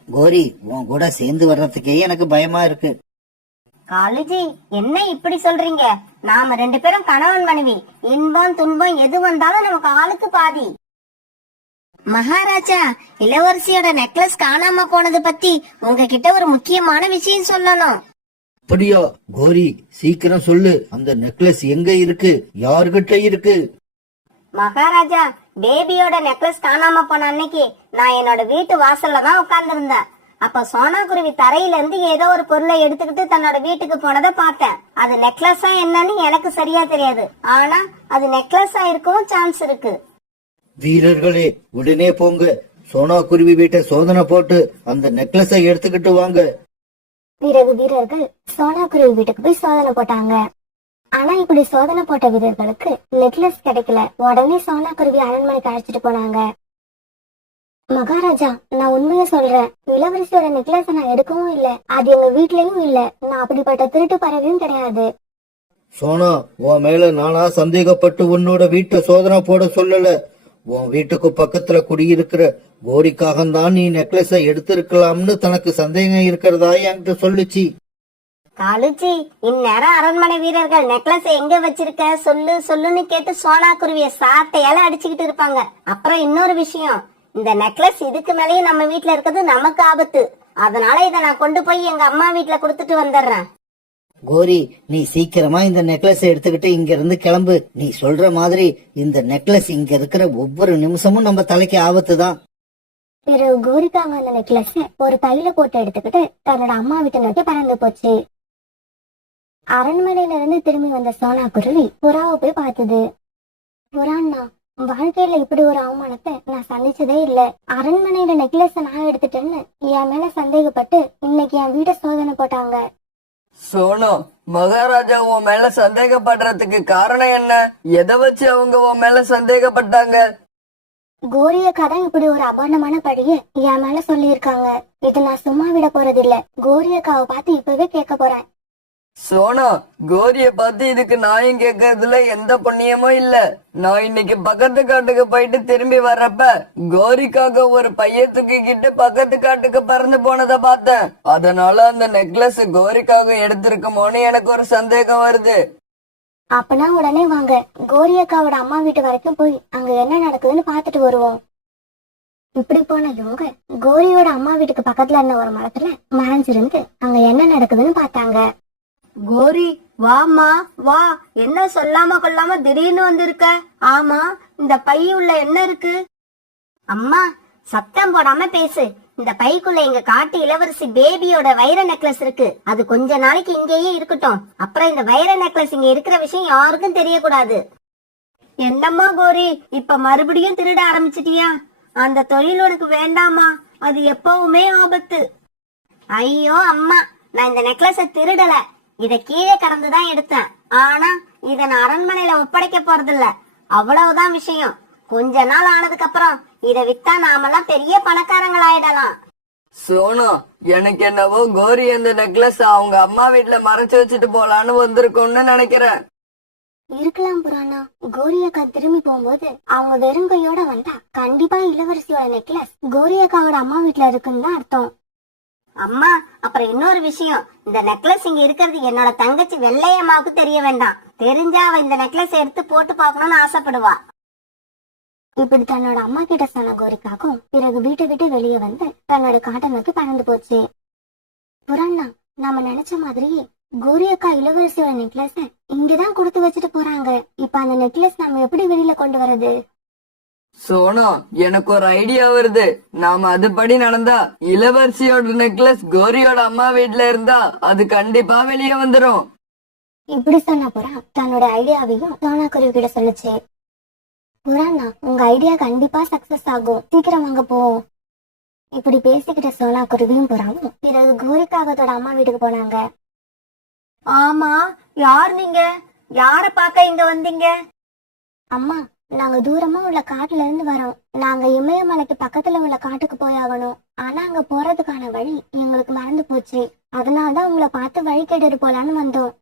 கோரி, உன் கூட சேர்ந்து வர்றதுக்கே எனக்கு பயமா இருக்கு. காலுஜி, என்ன இப்படி சொல்றீங்க? நாம 2 பேரும் கணவன் மனைவி. இன்பம் துன்பம் எது வந்தாலும் நமக்கு ஆளுக்கு பாதி. மகாராஜா, இளவரசியோட நெக்லஸ் காணாம போனது பத்தி உங்ககிட்ட ஒரு முக்கியமான விஷயம் சொல்லணும். அப்படியா? கோரி, சீக்கிரம் சொல்லு. அந்த நெக்லஸ் எங்க இருக்கு? யாருகிட்ட இருக்கு? மகாராஜா, பேபியோட நெக்லஸ் காணாம போன அன்னைக்கு நான் என்னோட வீட்டு வாசல்ல தான் உட்கார்ந்து இருந்தேன். அப்ப சோனா குருவி தரையில இருந்து ஏதோ ஒரு பொருளை எடுத்துக்கிட்டு தன்னோட வீட்டுக்கு போனதை பார்த்தேன். அது நெக்லஸா என்னன்னு எனக்கு சரியா தெரியாது. ஆனா அது நெக்லஸா இருக்கவும் சான்ஸ் இருக்கு. வீரர்களே, உடனே போங்க. சோனா குருவி வீட்டை சோதனை போட்டு அந்த நெக்லஸை எடுத்துக்கிட்டு வாங்க. பிறகு வீரர்கள் சோனா குருவி வீட்டுக்கு போய் சோதனை போட்டாங்க. ஆனா இப்படி சோதனை போட்ட வீரர்களுக்கு நெக்லஸ் கிடைக்கல. உடனே சோனா குருவி அரண்மனைக்கு அழைச்சிட்டு போனாங்க. மகாராஜா, நான் உண்மையை சொல்றேன். இளவரசியோட நெக்லஸ் நான் எடுக்கவும் இல்ல, அது எங்க வீட்லயும் இல்ல. நான் அப்படிப்பட்ட திருட்டு பறவையும் கிடையாது. சோனா, உன் மேல நானா சந்தேகப்பட்டு உன்னோட வீட்டை சோதனை போட சொல்லல. உன் வீட்டுக்கு பக்கத்துல குடியிருக்கிற கோரிக்காகத்தான் நீ நெக்லஸை எடுத்திருக்கலாம்னு தனக்கு சந்தேகம் இருக்கிறதா என்கிட்ட சொல்லுச்சு. காலுஜி, இந்நேரம் அரண்மனை வீரர்கள் நெக்லஸ் எங்க வச்சிருக்க சொல்லு சொல்லுன்னு கேட்டு சோனா குருவிய சாட்டையால அடிச்சுக்கிட்டு இருப்பாங்க. அப்புறம் இன்னொரு விஷயம், இந்த நெக்லஸ் இதுக்கு மேலேயும் நம்ம வீட்டுல இருக்கிறது நமக்கு ஆபத்து. அதனால இதை நான் கொண்டு போய் எங்க அம்மா வீட்டுல கொடுத்துட்டு வந்துடுறேன். கோரி, நீ சீக்கிரமா இந்த நெக்லஸ் எடுத்துக்கிட்டு இங்க இருந்து கிளம்பு. நீ சொல்ற மாதிரி இந்த நெக்லஸ் இங்க இருக்கிற ஒவ்வொரு நிமிஷமும் நம்ம தலைக்கு ஆபத்து தான். பிறகு கோரிக்காங்க அந்த நெக்லஸ் ஒரு பையில போட்டு எடுத்துக்கிட்டு தன்னோட அம்மா வீட்டை நோக்கி பறந்து போச்சு. அரண்மனையில இருந்து திரும்பி வந்த சோனா குருவி புறாவை போய் பார்த்தது. புறான்னா, வாழ்க்கையில இப்படி ஒரு அவமானத்தை நான் சந்திச்சதே இல்ல. அரண்மனையில நெக்லஸ் நான் எடுத்துட்டேன்னு என் மேல சந்தேகப்பட்டு இன்னைக்கு என் வீட்டை சோதனை போட்டாங்க. சோனு, மகாராஜா உன் மேல சந்தேகப்படுறதுக்கு காரணம் என்ன? எதை வச்சு அவங்க உன் மேல சந்தேகப்பட்டாங்க? கோரியக்கா தான் இப்படி ஒரு அபாண்டமான படிய என் மேல சொல்லியிருக்காங்க. இதை நான் சும்மா விட போறது இல்ல. கோரியக்காவை பார்த்து இப்பவே கேட்க போறேன். சோனா, கோரிய பார்த்து இதுக்கு நாயும் கேட்கறதுல எந்த புண்ணியமும் இல்ல. நான் இன்னைக்கு பக்கத்து காட்டுக்கு போயிட்டு திரும்பி வர்றப்ப கோரிக்காக ஒரு பைய தூக்கிக்கிட்டு பக்கத்து காட்டுக்கு பறந்து போனதை பார்த்தேன். அதனால அந்த நெக்லஸ் கோரிக்காக எடுத்திருக்குமோன்னு எனக்கு ஒரு சந்தேகம் வருது. அப்பனா உடனே வாங்க, கோரியக்காவோட அம்மா வீட்டு வரைக்கும் போய் அங்க என்ன நடக்குதுன்னு பாத்துட்டு வருவோம். இப்படி போன இவங்க கோரியோட அம்மா வீட்டுக்கு பக்கத்துல இருந்த ஒரு மரத்துல மறைஞ்சிருந்து அங்க என்ன நடக்குதுன்னு பார்த்தாங்க. வா, என்ன சொல்லாம கொள்ளாம திடீர்னு வந்திருக்க? ஆமா, இந்த பை உள்ள என்ன இருக்கு? அம்மா, சத்தம் போடாம பேசு. இந்த பைக்குள்ள எங்க காட்டு இளவரசி பேபியோட வைர நெக்லஸ் இருக்கு. அது கொஞ்ச நாளைக்கு இங்கேயே இருக்கட்டும். அப்புறம் இந்த வைர நெக்லஸ் இங்க இருக்கிற விஷயம் யாருக்கும் தெரியக்கூடாது. என்னம்மா கோரி, இப்ப மறுபடியும் திருட ஆரம்பிச்சிட்டியா? அந்த தொழில் உனக்கு வேண்டாமா? அது எப்பவுமே ஆபத்து. ஐயோ அம்மா, நான் இந்த நெக்லஸ திருடல. இத கீழே கடந்துதான் எடுத்தேன். ஆனா இத நான் அரண்மனையில ஒப்படைக்க போறதில்ல. அவ்வளவுதான் விஷயம். கொஞ்ச நாள் ஆனதுக்கு அப்புறம் இத வித்தா நாமெல்லாம் பெரிய பணக்காரங்கள் ஆயிடலாம். சோனா, எனக்கு என்னவோ கோரி அந்த நெக்லஸ் அவங்க அம்மா வீட்டுல மறைச்சு வச்சுட்டு போலான்னு வந்திருக்கோம்னு நினைக்கிறேன். இருக்கலாம் புராணா. கோரி அக்கா திரும்பி போகும்போது அவங்க வெறுங்கையோட வந்தா கண்டிப்பா இளவரசியோட நெக்லஸ் கோரி அக்காவோட அம்மா வீட்டுல இருக்குன்னு தான் அர்த்தம். அம்மா, அப்புறம் இன்னொரு விஷயம். இந்த நெக்லஸ் இங்க இருக்கிறது என்னோட தங்கச்சி வெள்ளையம்மாவுக்கு தெரிய வேண்டாம். தெரிஞ்சா அவ இந்த நெக்லஸ் எடுத்து போட்டு பார்க்கணும்னு ஆசைப்படுவா. இப்படி தன்னோட அம்மா கிட்ட சொன்ன கோரிக்காக்கும் பிறகு வீட்டை விட்டு வெளியே வந்து தன்னோட காட்டை நோக்கி பறந்து போச்சு. புராணா, நாம நினைச்ச மாதிரியே கோரி அக்கா இளவரசியோட நெக்லஸ இங்கதான் கொடுத்து வச்சுட்டு போறாங்க. இப்ப அந்த நெக்லஸ் நாம எப்படி வெளியில கொண்டு வரது? சோனா, எனக்கு ஒரு ஐடியா வருது. நாம அதுபடி நடந்தா இளவரசியோட நெக்லஸ் கோரியோட அம்மா வீட்டுல இருந்தா அது கண்டிப்பா வெளியே வந்துரும். இப்படி சொன்ன புறா தன்னோட ஐடியாவையும் சோனா குருவி கிட்ட சொல்லுச்சு. புராணா, உங்க ஐடியா கண்டிப்பா சக்சஸ் ஆகும். சீக்கிரம் வாங்க போவோம். இப்படி பேசிக்கிட்ட சோனா குருவியும் புறாவும் பிறகு கோரிக்காகத்தோட அம்மா வீட்டுக்கு போனாங்க. ஆமா, யார் நீங்க? யார பார்க்க இங்க வந்தீங்க? அம்மா, நாங்க தூரமா உள்ள காட்டுல இருந்து வரோம். நாங்க இமயமலைக்கு பக்கத்துல உள்ள காட்டுக்கு போயாகணும். ஆனா அங்க போறதுக்கான வழி எங்களுக்கு மறந்து போச்சு. அதனாலதான் உங்களை பார்த்து வழி கேட்டுட்டு போலான்னு வந்தோம்.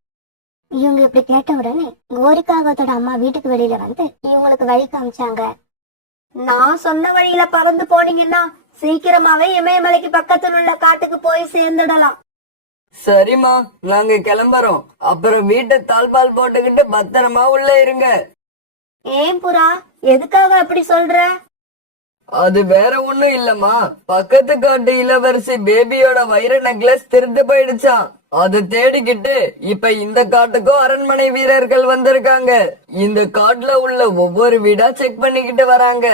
இவங்க இப்படி கேட்ட உடனே கோரிக்காகத்தோட அம்மா வீட்டுக்கு வெளியில வந்து இவங்களுக்கு வழி காமிச்சாங்க. நான் சொன்ன வழியில பறந்து போனீங்கன்னா சீக்கிரமாவே இமயமலைக்கு பக்கத்துல உள்ள காட்டுக்கு போய் சேர்ந்துடலாம். சரிம்மா, நாங்க கிளம்புறோம். அப்புறம் வீட்டை தாழ்பால் போட்டுக்கிட்டு பத்திரமா உள்ள இருங்க. ஏன் புறா, எதுக்காக அப்படி சொல்ற? அது வேற ஒண்ணும் இல்லம்மா. பக்கத்து காட்டு இளவரசி பேபியோட வைர நெக்லஸ் திருட்டு போயிடுச்சான். அதை தேடிக்கிட்டு இப்ப இந்த காட்டுக்கும் அரண்மனை வீரர்கள் வந்திருக்காங்க. இந்த காட்டுல உள்ள ஒவ்வொரு வீடா செக் பண்ணிக்கிட்டு வராங்க.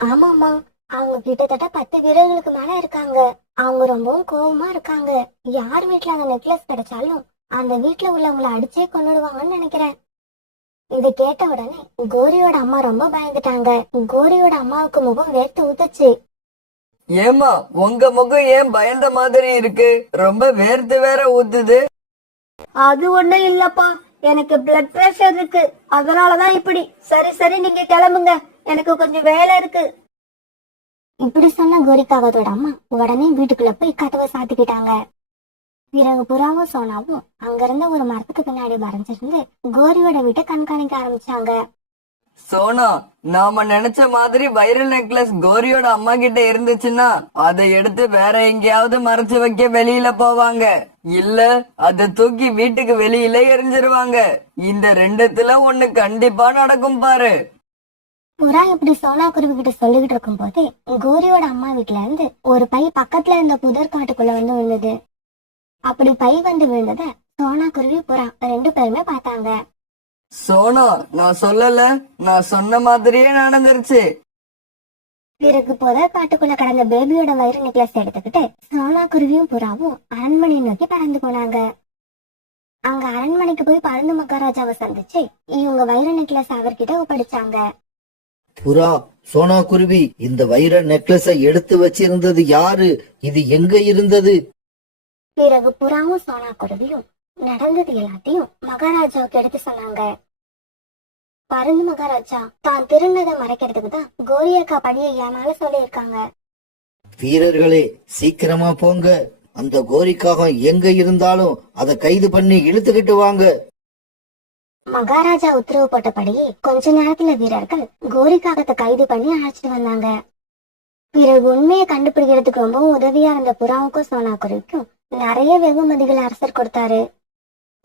ஆமாமா, அவங்க கிட்டத்தட்ட 10 வீரர்களுக்கு மேல இருக்காங்க. அவங்க ரொம்பவும் கோவமா இருக்காங்க. யார் வீட்டுல அந்த நெக்லஸ் கிடைச்சாலும் அந்த வீட்டுல உள்ளவங்களை அடிச்சே கொன்னுடுவாங்கன்னு நினைக்கிறேன். இதை கேட்ட உடனே கோரியோட அம்மா ரொம்ப பயந்துட்டாங்க. கோரியோட அம்மாவுக்கு முகம் வேர்த்து ஊத்துச்சு. ஏமா, உங்க முகம் ஏன் பயந்த மாதிரி இருக்கு? ரொம்ப வேர்த்து வேற ஊத்துது. அது ஒண்ணும் இல்லப்பா, எனக்கு பிளட் பிரஷர் இருக்கு. அதனாலதான் இப்படி. சரி சரி, நீங்க கிளம்புங்க, எனக்கு கொஞ்சம் வேலை இருக்கு. இப்படி சொன்ன கோரிக்காகத்தோட அம்மா உடனே வீட்டுக்குள்ள போய் கதவை சாத்திக்கிட்டாங்க. பிறகு புறாவும் சோனாவும் அங்கிருந்த ஒரு மரத்துக்கு பின்னாடி மறைஞ்சிருந்து கோரியோட வீட்டை கண்காணிக்க ஆரம்பிச்சாங்க. சோனா, நாம நினைச்ச மாதிரி வைரல் நெக்லஸ் கோரியோட அம்மா கிட்ட இருந்துச்சுன்னா அதை எடுத்து வேற எங்கேயாவது மறைச்சு வைக்க வெளியில போவாங்க. இல்ல அதை தூக்கி வீட்டுக்கு வெளியில எரிஞ்சிருவாங்க. இந்த ரெண்டுத்துல ஒண்ணு கண்டிப்பா நடக்கும் பாரு. புறா இப்படி சோனா குருவி கிட்ட சொல்லிக்கிட்டு இருக்கும் போதே கோரியோட அம்மா வீட்டுல இருந்து ஒரு பை பக்கத்துல இருந்த புதர் காட்டுக்குள்ள வந்து விழுந்தது. அப்படி பை வந்து விழுந்தத சோனா குருவி புறா 2 பேருமே பார்த்தாங்க. சோனா, நான் சொல்லல, நான் சொன்ன மாதிரியே நடந்துருச்சு. பிறகு புதர் காட்டுக்குள்ள கடந்த பேபியோட வைர நெக்லஸ் எடுத்துக்கிட்டு சோனா குருவியும் புறாவும் அரண்மனையை நோக்கி பறந்து போனாங்க. அங்க அரண்மனைக்கு போய் பருந்து மகாராஜாவை சந்திச்சு இவங்க வைர நெக்லஸ் அவர்கிட்ட ஒப்படைச்சாங்க. புறா, சோனா குருவி, இந்த வைர நெக்லஸை எடுத்து வச்சிருந்தது யாரு? இது எங்க இருந்தது? பிறகு புறாவும் சோனா குருவியும் நடந்தது எல்லாத்தையும் மகாராஜாவுக்கு எடுத்து சொன்னாங்க. பருந்து மகாராஜா தான் திருநதை மறைக்கிறதுக்கு தான் கோரியக்கா படியை ஏமால சொல்லியிருக்காங்க. வீரர்களே, சீக்கிரமா போங்க. அந்த கோரிக்காக எங்க இருந்தாலும் அதை கைது பண்ணி இழுத்துக்கிட்டு வாங்க. மகாராஜா உத்தரவு போட்டபடியே கொஞ்ச நேரத்துல வீரர்கள் கோரிக்காகத்தை கைது பண்ணி அழைச்சிட்டு வந்தாங்க. பிறகு உண்மையை கண்டுபிடிக்கிறதுக்கு ரொம்பவும் உதவியா இருந்த புறாவுக்கும் சோனா குருவிக்கும் நிறைய வெகுமதிகள் அரசர் கொடுத்தாரு.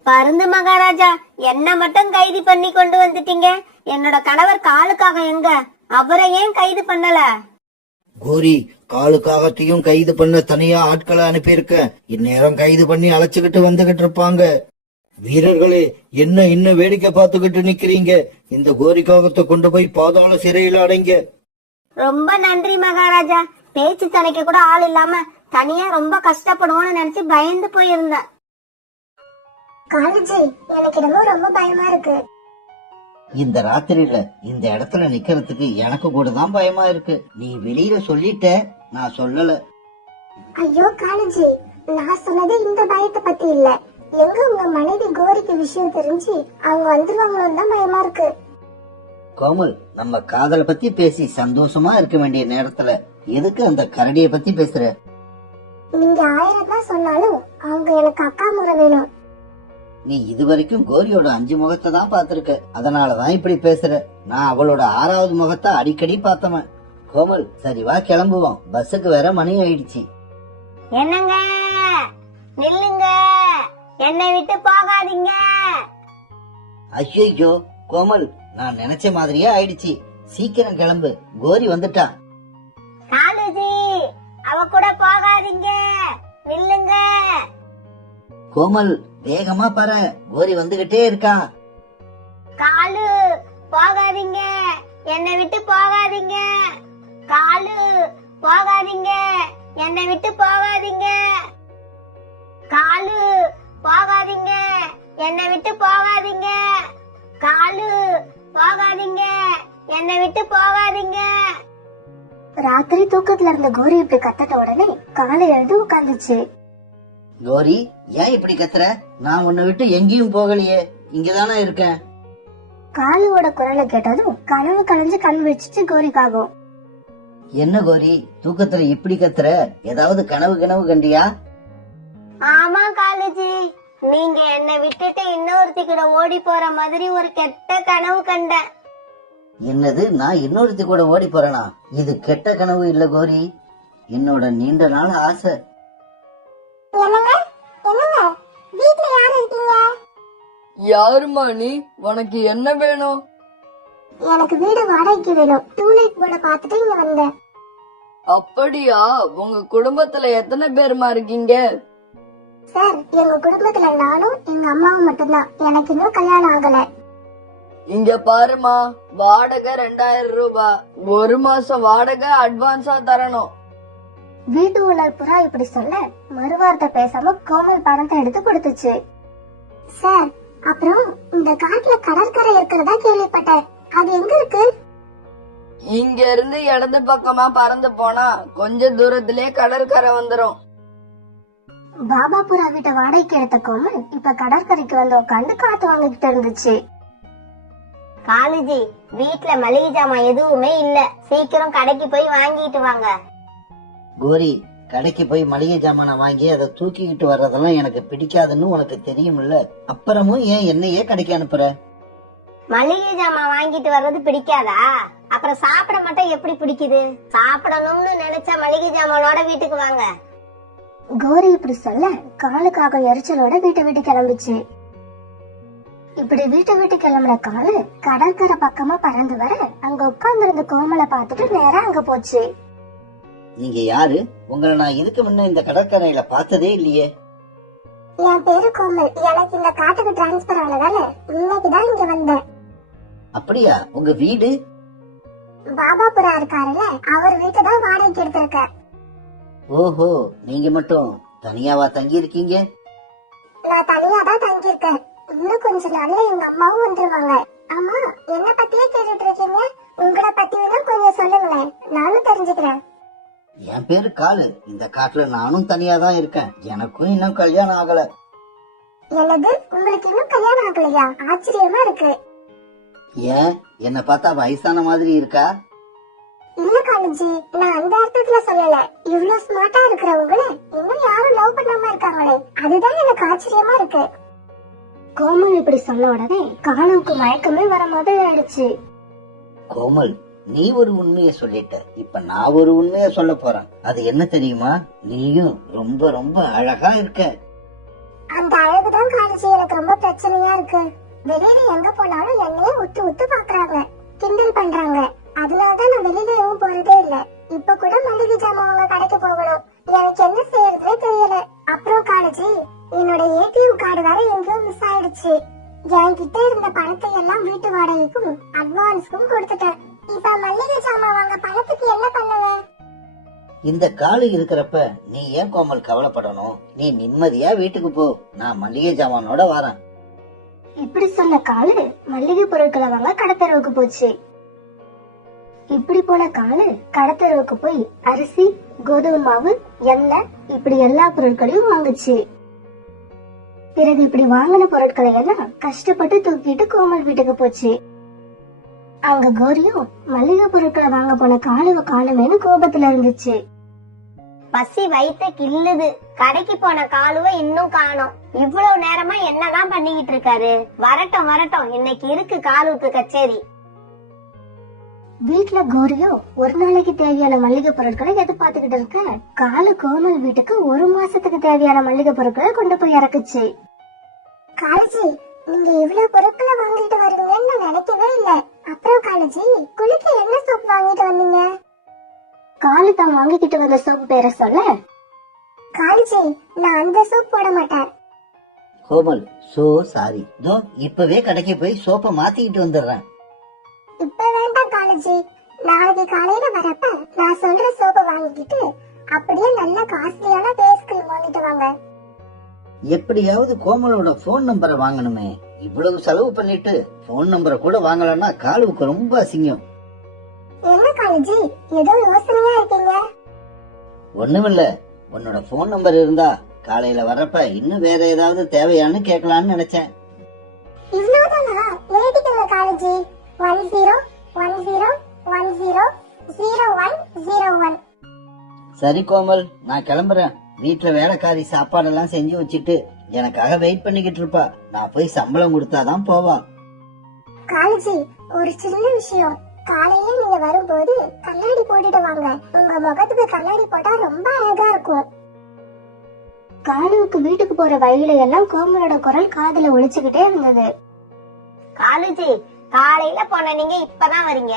பருந்து மகாராஜா, என்ன மட்டும் கைது பண்ணி கொண்டு வந்துட்டீங்க. என்னோட கணவர் காலுக்காக எங்க? அவரை ஏன் கைது பண்ணல? கோரி, காலுக்காகத்தையும் கைது பண்ண தனியா ஆட்களை அனுப்பியிருக்க. இந்நேரம் கைது பண்ணி அழைச்சுக்கிட்டு வந்துகிட்டு இருப்பாங்க. வீரர்களே, என்ன இன்னும் வேடிக்கை பார்த்துக்கிட்டு நிக்கிறீங்க? இந்த கோரிக்காகத்தை கொண்டு போய் பாதாள சிறையில அடைங்க. ரொம்ப நன்றி மகாராஜா. பேச்சு துணைக்க கூட ஆள் இல்லாம தனியா ரொம்ப கஷ்டப்படுவோம்னு நினைச்சு பயந்து போயிருந்தேன். காலேஜி, எனக்கு என்னமோ ரொம்ப பயமா இருக்கு. இந்த ராத்திரியில இந்த இடத்துல நிக்கிறதுக்கு எனக்கு கூட தான் பயமா இருக்கு. நீ வெளியில சொல்லிட்ட, நான் சொல்லல. ஐயோ காலேஜி, நான் சொன்னது இந்த பயத்தை பத்தி இல்ல. எங்க உங்க மனைவி கோரிக்கு விஷயம் தெரிஞ்சு அவங்க வந்துருவாங்களோன்னு தான் பயமா இருக்கு. கோமல், நம்ம காதலை பத்தி பேசி சந்தோஷமா இருக்க வேண்டிய நேரத்துல எதுக்கு அந்த கரடிய பத்தி பேசுற? நீங்க 1000 தான் சொன்னாலும் அவங்க எனக்கு அக்கா முறை வேணும். நீ இதுவரைக்கும் கோரியோட 5 முகத்தை தான் பாத்திருக்க, அதனாலதான் இப்படி பேசுற. நான் அவளோட 6வது முகத்தை அடிக்கடி பார்த்தவன். கோமல், சரி வா கிளம்புவோம். பஸ்ஸுக்கு வேற மணி ஆயிடுச்சு. என்னங்க, நில்லுங்க, என்னை விட்டு போகாதீங்க. ஐயோ கோமல், நான் நினைச்ச மாதிரியே ஆயிடுச்சு. சீக்கிரம் கிளம்பு, கோரி வந்துட்டா. காலுஜி, அவ கூட போகாதீங்க, நில்லுங்க. கோமல், வேகமா பாரு, கோரி வந்துகிட்டே இருக்கா. காலு, போகாதீங்க, என்னை விட்டு போகாதீங்க. காலு, போகாதீங்க, என்னை விட்டு போகாதீங்க. காலு, போகாதீங்க, என்னை விட்டு போகாதீங்க. காலு, போகாதீங்க, என்னை விட்டு போகாதீங்க. ராத்திரி தூக்கத்துல இருந்த கோரி இப்படி கத்தட்ட உடனே காலை எழுந்து உட்காந்துச்சு. கோரி, ஏன் இப்படி கத்துற? நான் உன்னை விட்டு எங்கேயும் போகலையே, இங்கதானே இருக்கேன். காலுவோட குரலை கேட்டதும் கனவு கலைஞ்சு கண் வச்சுட்டு கோரிக்காகும். என்ன கோரி, தூக்கத்துல இப்படி கத்துற? ஏதாவது கனவு கண்டியா? ஆமா காலுஜி, நீங்க என்னை விட்டுட்டு இன்னொருத்தி கூட ஓடி போற மாதிரி ஒரு கெட்ட கனவு கண்டேன். என்னது, நான் இன்னொருத்தி கூட ஓடி போறேனா? இது கெட்ட கனவு இல்ல கோரி, என்னோட நீண்ட நாள் ஆசை. என்னங்க என்னங்க, வீட்ல யாரு இருக்கீங்க? யாருமா நீ? உனக்கு என்ன வேணும்? எனக்கு வீடு வாடகைக்கு வேணும். டூலைட் போர்ட பாத்துட்டு இங்க வந்தேன். அப்படியா? உங்க குடும்பத்துல எத்தனை பேருமா இருக்கீங்க? சார், எங்க குடும்பத்துல நானும் எங்க அம்மாவும் மட்டும்தான். எனக்கு இன்னும் கல்யாணம் ஆகல. இங்க பாருமா, வாடகை 2000 ரூபாய். 1 மாசம் வாடகை அட்வான்ஸா தரணும். வீட்டு ஓனர் புறா இப்படி சொல்ல மறுவார்த்தை பேசாம கோமல் பணத்தை எடுத்து கொடுத்துச்சு. சார், அப்புறம் இந்த காட்டுல கடற்கரை இருக்கிறதா கேள்விப்பட்டேன். அது எங்க இருக்கு? இங்க இருந்து இடது பக்கமா பறந்து போனா கொஞ்ச தூரத்திலே கடற்கரை வந்துரும். பாபா புறா வீட்டை வாடகைக்கு எடுத்த கோமல் இப்ப கடற்கரைக்கு வந்து உட்காந்து காத்து வாங்கிட்டு இருந்துச்சு. காலுஜி, வீட்ல மளிகை ஜாமான் எதுவுமே இல்ல, சீக்கிரம் கடைக்கு போய் வாங்கிட்டு வாங்க. கோரி, கடைக்கு போய் மளிகை ஜாமான வாங்கி அதை தூக்கிக்கிட்டு வர்றதெல்லாம் எனக்கு பிடிக்காதுன்னு உனக்கு தெரியும்ல, அப்புறமும் ஏன் என்னையே கடைக்கு அனுப்புற? மளிகை ஜாமான் வாங்கிட்டு வர்றது பிடிக்காதா? அப்புறம் சாப்பிட மட்டும் எப்படி பிடிக்குது? சாப்பிடணும்னு நினைச்சா மளிகை ஜாமானோட வீட்டுக்கு வாங்க. கோரி இப்படி சொல்ல காலுக்காக எரிச்சலோட வீட்டை விட்டு கிளம்பிச்சு. இப்படி வீட்டை விட்டு கிளம்புன காலு கடற்கரை பக்கமா பறந்து வர அங்க உட்கார்ந்து இருந்த கோமலை பார்த்துட்டு நேரா அங்க போச்சு. நீங்க யாரு? உங்களை நான் இதுக்கு முன்ன இந்த கடற்கரையில பார்த்ததே இல்லையே. என் பேரு கோமல். எனக்கு இந்த காட்டுக்கு டிரான்ஸ்பர் ஆனதால இன்னைக்குதான் இங்க வந்தேன். அப்படியா? உங்க வீடு? பாபா புறா இருக்காருல்ல, அவர் வீட்டை தான் வாடகைக்கு எடுத்திருக்க. ஓஹோ, நீங்க மட்டும் தனியாவா தங்கி இருக்கீங்க? நான் தனியா தான் தங்கி இருக்கேன். இன்னும் கொஞ்ச நாள்ல எங்க அம்மாவும் வந்துருவாங்க. ஆமா, என்ன பத்தியே கேட்டுட்டு இருக்கீங்க? உங்களை பத்தி வேணா கொஞ்சம் சொல்லுங்களேன், நானும் தெரிஞ்சுக்கிறேன். என் பேரு காலு. இந்த காட்டுல நானும் தனியா தான் இருக்கேன். எனக்கும் இன்னும் கல்யாணம் ஆகல. என்னது, உங்களுக்கு இன்னும் கல்யாணம் ஆகலையா? ஆச்சரியமா இருக்கு. ஏன், என்ன பார்த்தா வயசான மாதிரி இருக்கா? இல்ல காலேஜி, நான் அந்த அர்த்தத்துல சொல்லல. இவ்வளவு ஸ்மார்ட்டா இருக்கிறவங்கள இன்னும் யாரும் லவ் பண்ணாம இருக்காங்களே, அதுதான் எனக்கு ஆச்சரியமா இருக்கு. கோமல் இப்படி சொன்ன உடனே காலுவுக்கு மயக்கமே வர மாதிரி ஆயிடுச்சு. கோமல், நீ ஒரு உண்மைய சொல்லிட்ட. இப்ப நான் ஒரு உண்மைய சொல்ல போறேன். அது என்ன தெரியுமா? நீயும் ரொம்ப ரொம்ப அழகா இருக்க. அந்த அழகுதான் காலேஜி எனக்கு ரொம்ப பிரச்சனையா இருக்கு. வெளியில எங்க போனாலும் என்னையே உத்து உத்து பாக்குறாங்க, கிண்டல் பண்றாங்க. அதனாலதான் நான் வெளியில எதுவும் போறதே இல்ல. இப்ப கூட மளிகை ஜாமான் வாங்க கடைக்கு போகணும். எனக்கு என்ன செய்யறதுனே தெரியல. அப்புறம் காலேஜ் என்னோட ஏடிஎம் கார்டு வேற எங்கேயோ மிஸ் ஆயிடுச்சு. என்கிட்ட இருந்த பணத்தை எல்லாம் வீட்டு வாடகைக்கும் அட்வான்ஸ்க்கும் கொடுத்துட்டேன். இப்ப மல்லிகை சாமான் வாங்க பணத்துக்கு என்ன பண்ணுவேன்? இந்த காலு இருக்கிறப்ப நீ ஏன் கோமல் கவலைப்படணும்? நீ நிம்மதியா வீட்டுக்கு போ. நான் மளிகை ஜாமானோட வரேன். இப்படி சொன்ன காலு மல்லிகை பொருட்களை வாங்க கடத்தெருவுக்கு போச்சு. இப்படி போன காலு கடத்தெருவுக்கு போய் அரிசி, கோதுமை மாவு, எண்ணெய் இப்படி எல்லா பொருட்களையும் வாங்குச்சு. பிறகு இப்படி வாங்கின பொருட்களை எல்லாம் கஷ்டப்பட்டு தூக்கிட்டு கோமல் வீட்டுக்கு போச்சு. அங்க கோரியும் மல்லிகை பொருட்களை வாங்க போன காலுவ காணுமேனு கோபத்துல இருந்துச்சு. பசி வயித்த கிள்ளுது. கடைக்கு போன காலுவ இன்னும் காணோம். இவ்வளவு நேரமா என்னதான் பண்ணிக்கிட்டு இருக்காரு? வரட்டும் வரட்டும், இன்னைக்கு இருக்கு காலுவுக்கு கச்சேரி. வீட்டுல கோரியோ ஒரு நாளைக்கு தேவையான மல்லிகை பொருட்களை எதிர்பார்த்துக்கிட்டு இருக்க காலு கோமல் வீட்டுக்கு ஒரு மாசத்துக்கு தேவையான மல்லிகை பொருட்களை கொண்டு போய் இறக்குச்சு. காலேஜி, நீங்க இவ்வளவு பொருட்களை வாங்கிட்டு வருவீங்கன்னு நான் நினைக்கவே இல்ல. அப்புறம் காலேஜி, குளிக்க என்ன சோப் வாங்கிட்டு வந்தீங்க? காலு தான் வாங்கிக்கிட்டு வந்த சோப்பு பேரை சொல்ல, காலேஜி, நான் அந்த சோப் போட மாட்டேன். Komal, so sorry. இதோ இப்பவே கடைக்கு போய் சோப்பை மாத்திக்கிட்டு வந்துடுறேன். இப்ப வேண்டாம் காலேஜி. நாளைக்கு காலையில வரப்ப நான் சொல்ற சோப்பை வாங்கிக்கிட்டு அப்படியே நல்ல காஸ்ட்லியான ஃபேஸ் கிரீம் வாங்கிட்டு வாங்க. எப்படியாவது கோமலோட போன் நம்பரை வாங்கணுமே. இவ்வளவு செலவு பண்ணிட்டு போன் நம்பரை கூட வாங்கலன்னா காலுவுக்கு ரொம்ப அசிங்கம். என்ன காலேஜி, ஏதோ யோசனையா இருக்கீங்க? ஒண்ணுமில்ல, உன்னோட போன் நம்பர் இருந்தா காலையில வர்றப்ப இன்னும் வேற ஏதாவது தேவையான்னு கேட்கலான்னு நினைச்சேன். இவ்வளவுதானா? எழுதிக்கோங்க காலேஜி. 1010100101. சரி கோமல், நான் கிளம்புறேன். வீட்டுல வேலைக்காரி சாப்பாடெல்லாம் செஞ்சு வச்சுட்டு எனக்காக வெயிட் பண்ணிக்கிட்டு இருப்பா. நான் போய் சம்பளம் கொடுத்தாதான் போவா. காலேஜி, ஒரு சின்ன விஷயம். காலையில நீங்க வரும்போது கண்ணாடி போட்டுட்டு வாங்க. உங்க முகத்துக்கு கண்ணாடி போட்டா ரொம்ப அழகா இருக்கும். காலுவுக்கு வீட்டுக்கு போற வழியில எல்லாம் கோமலோட குரல் காதுல ஒலிச்சுக்கிட்டே இருந்தது. காலேஜி, காலையில போன நீங்க இப்பதான் வரீங்க,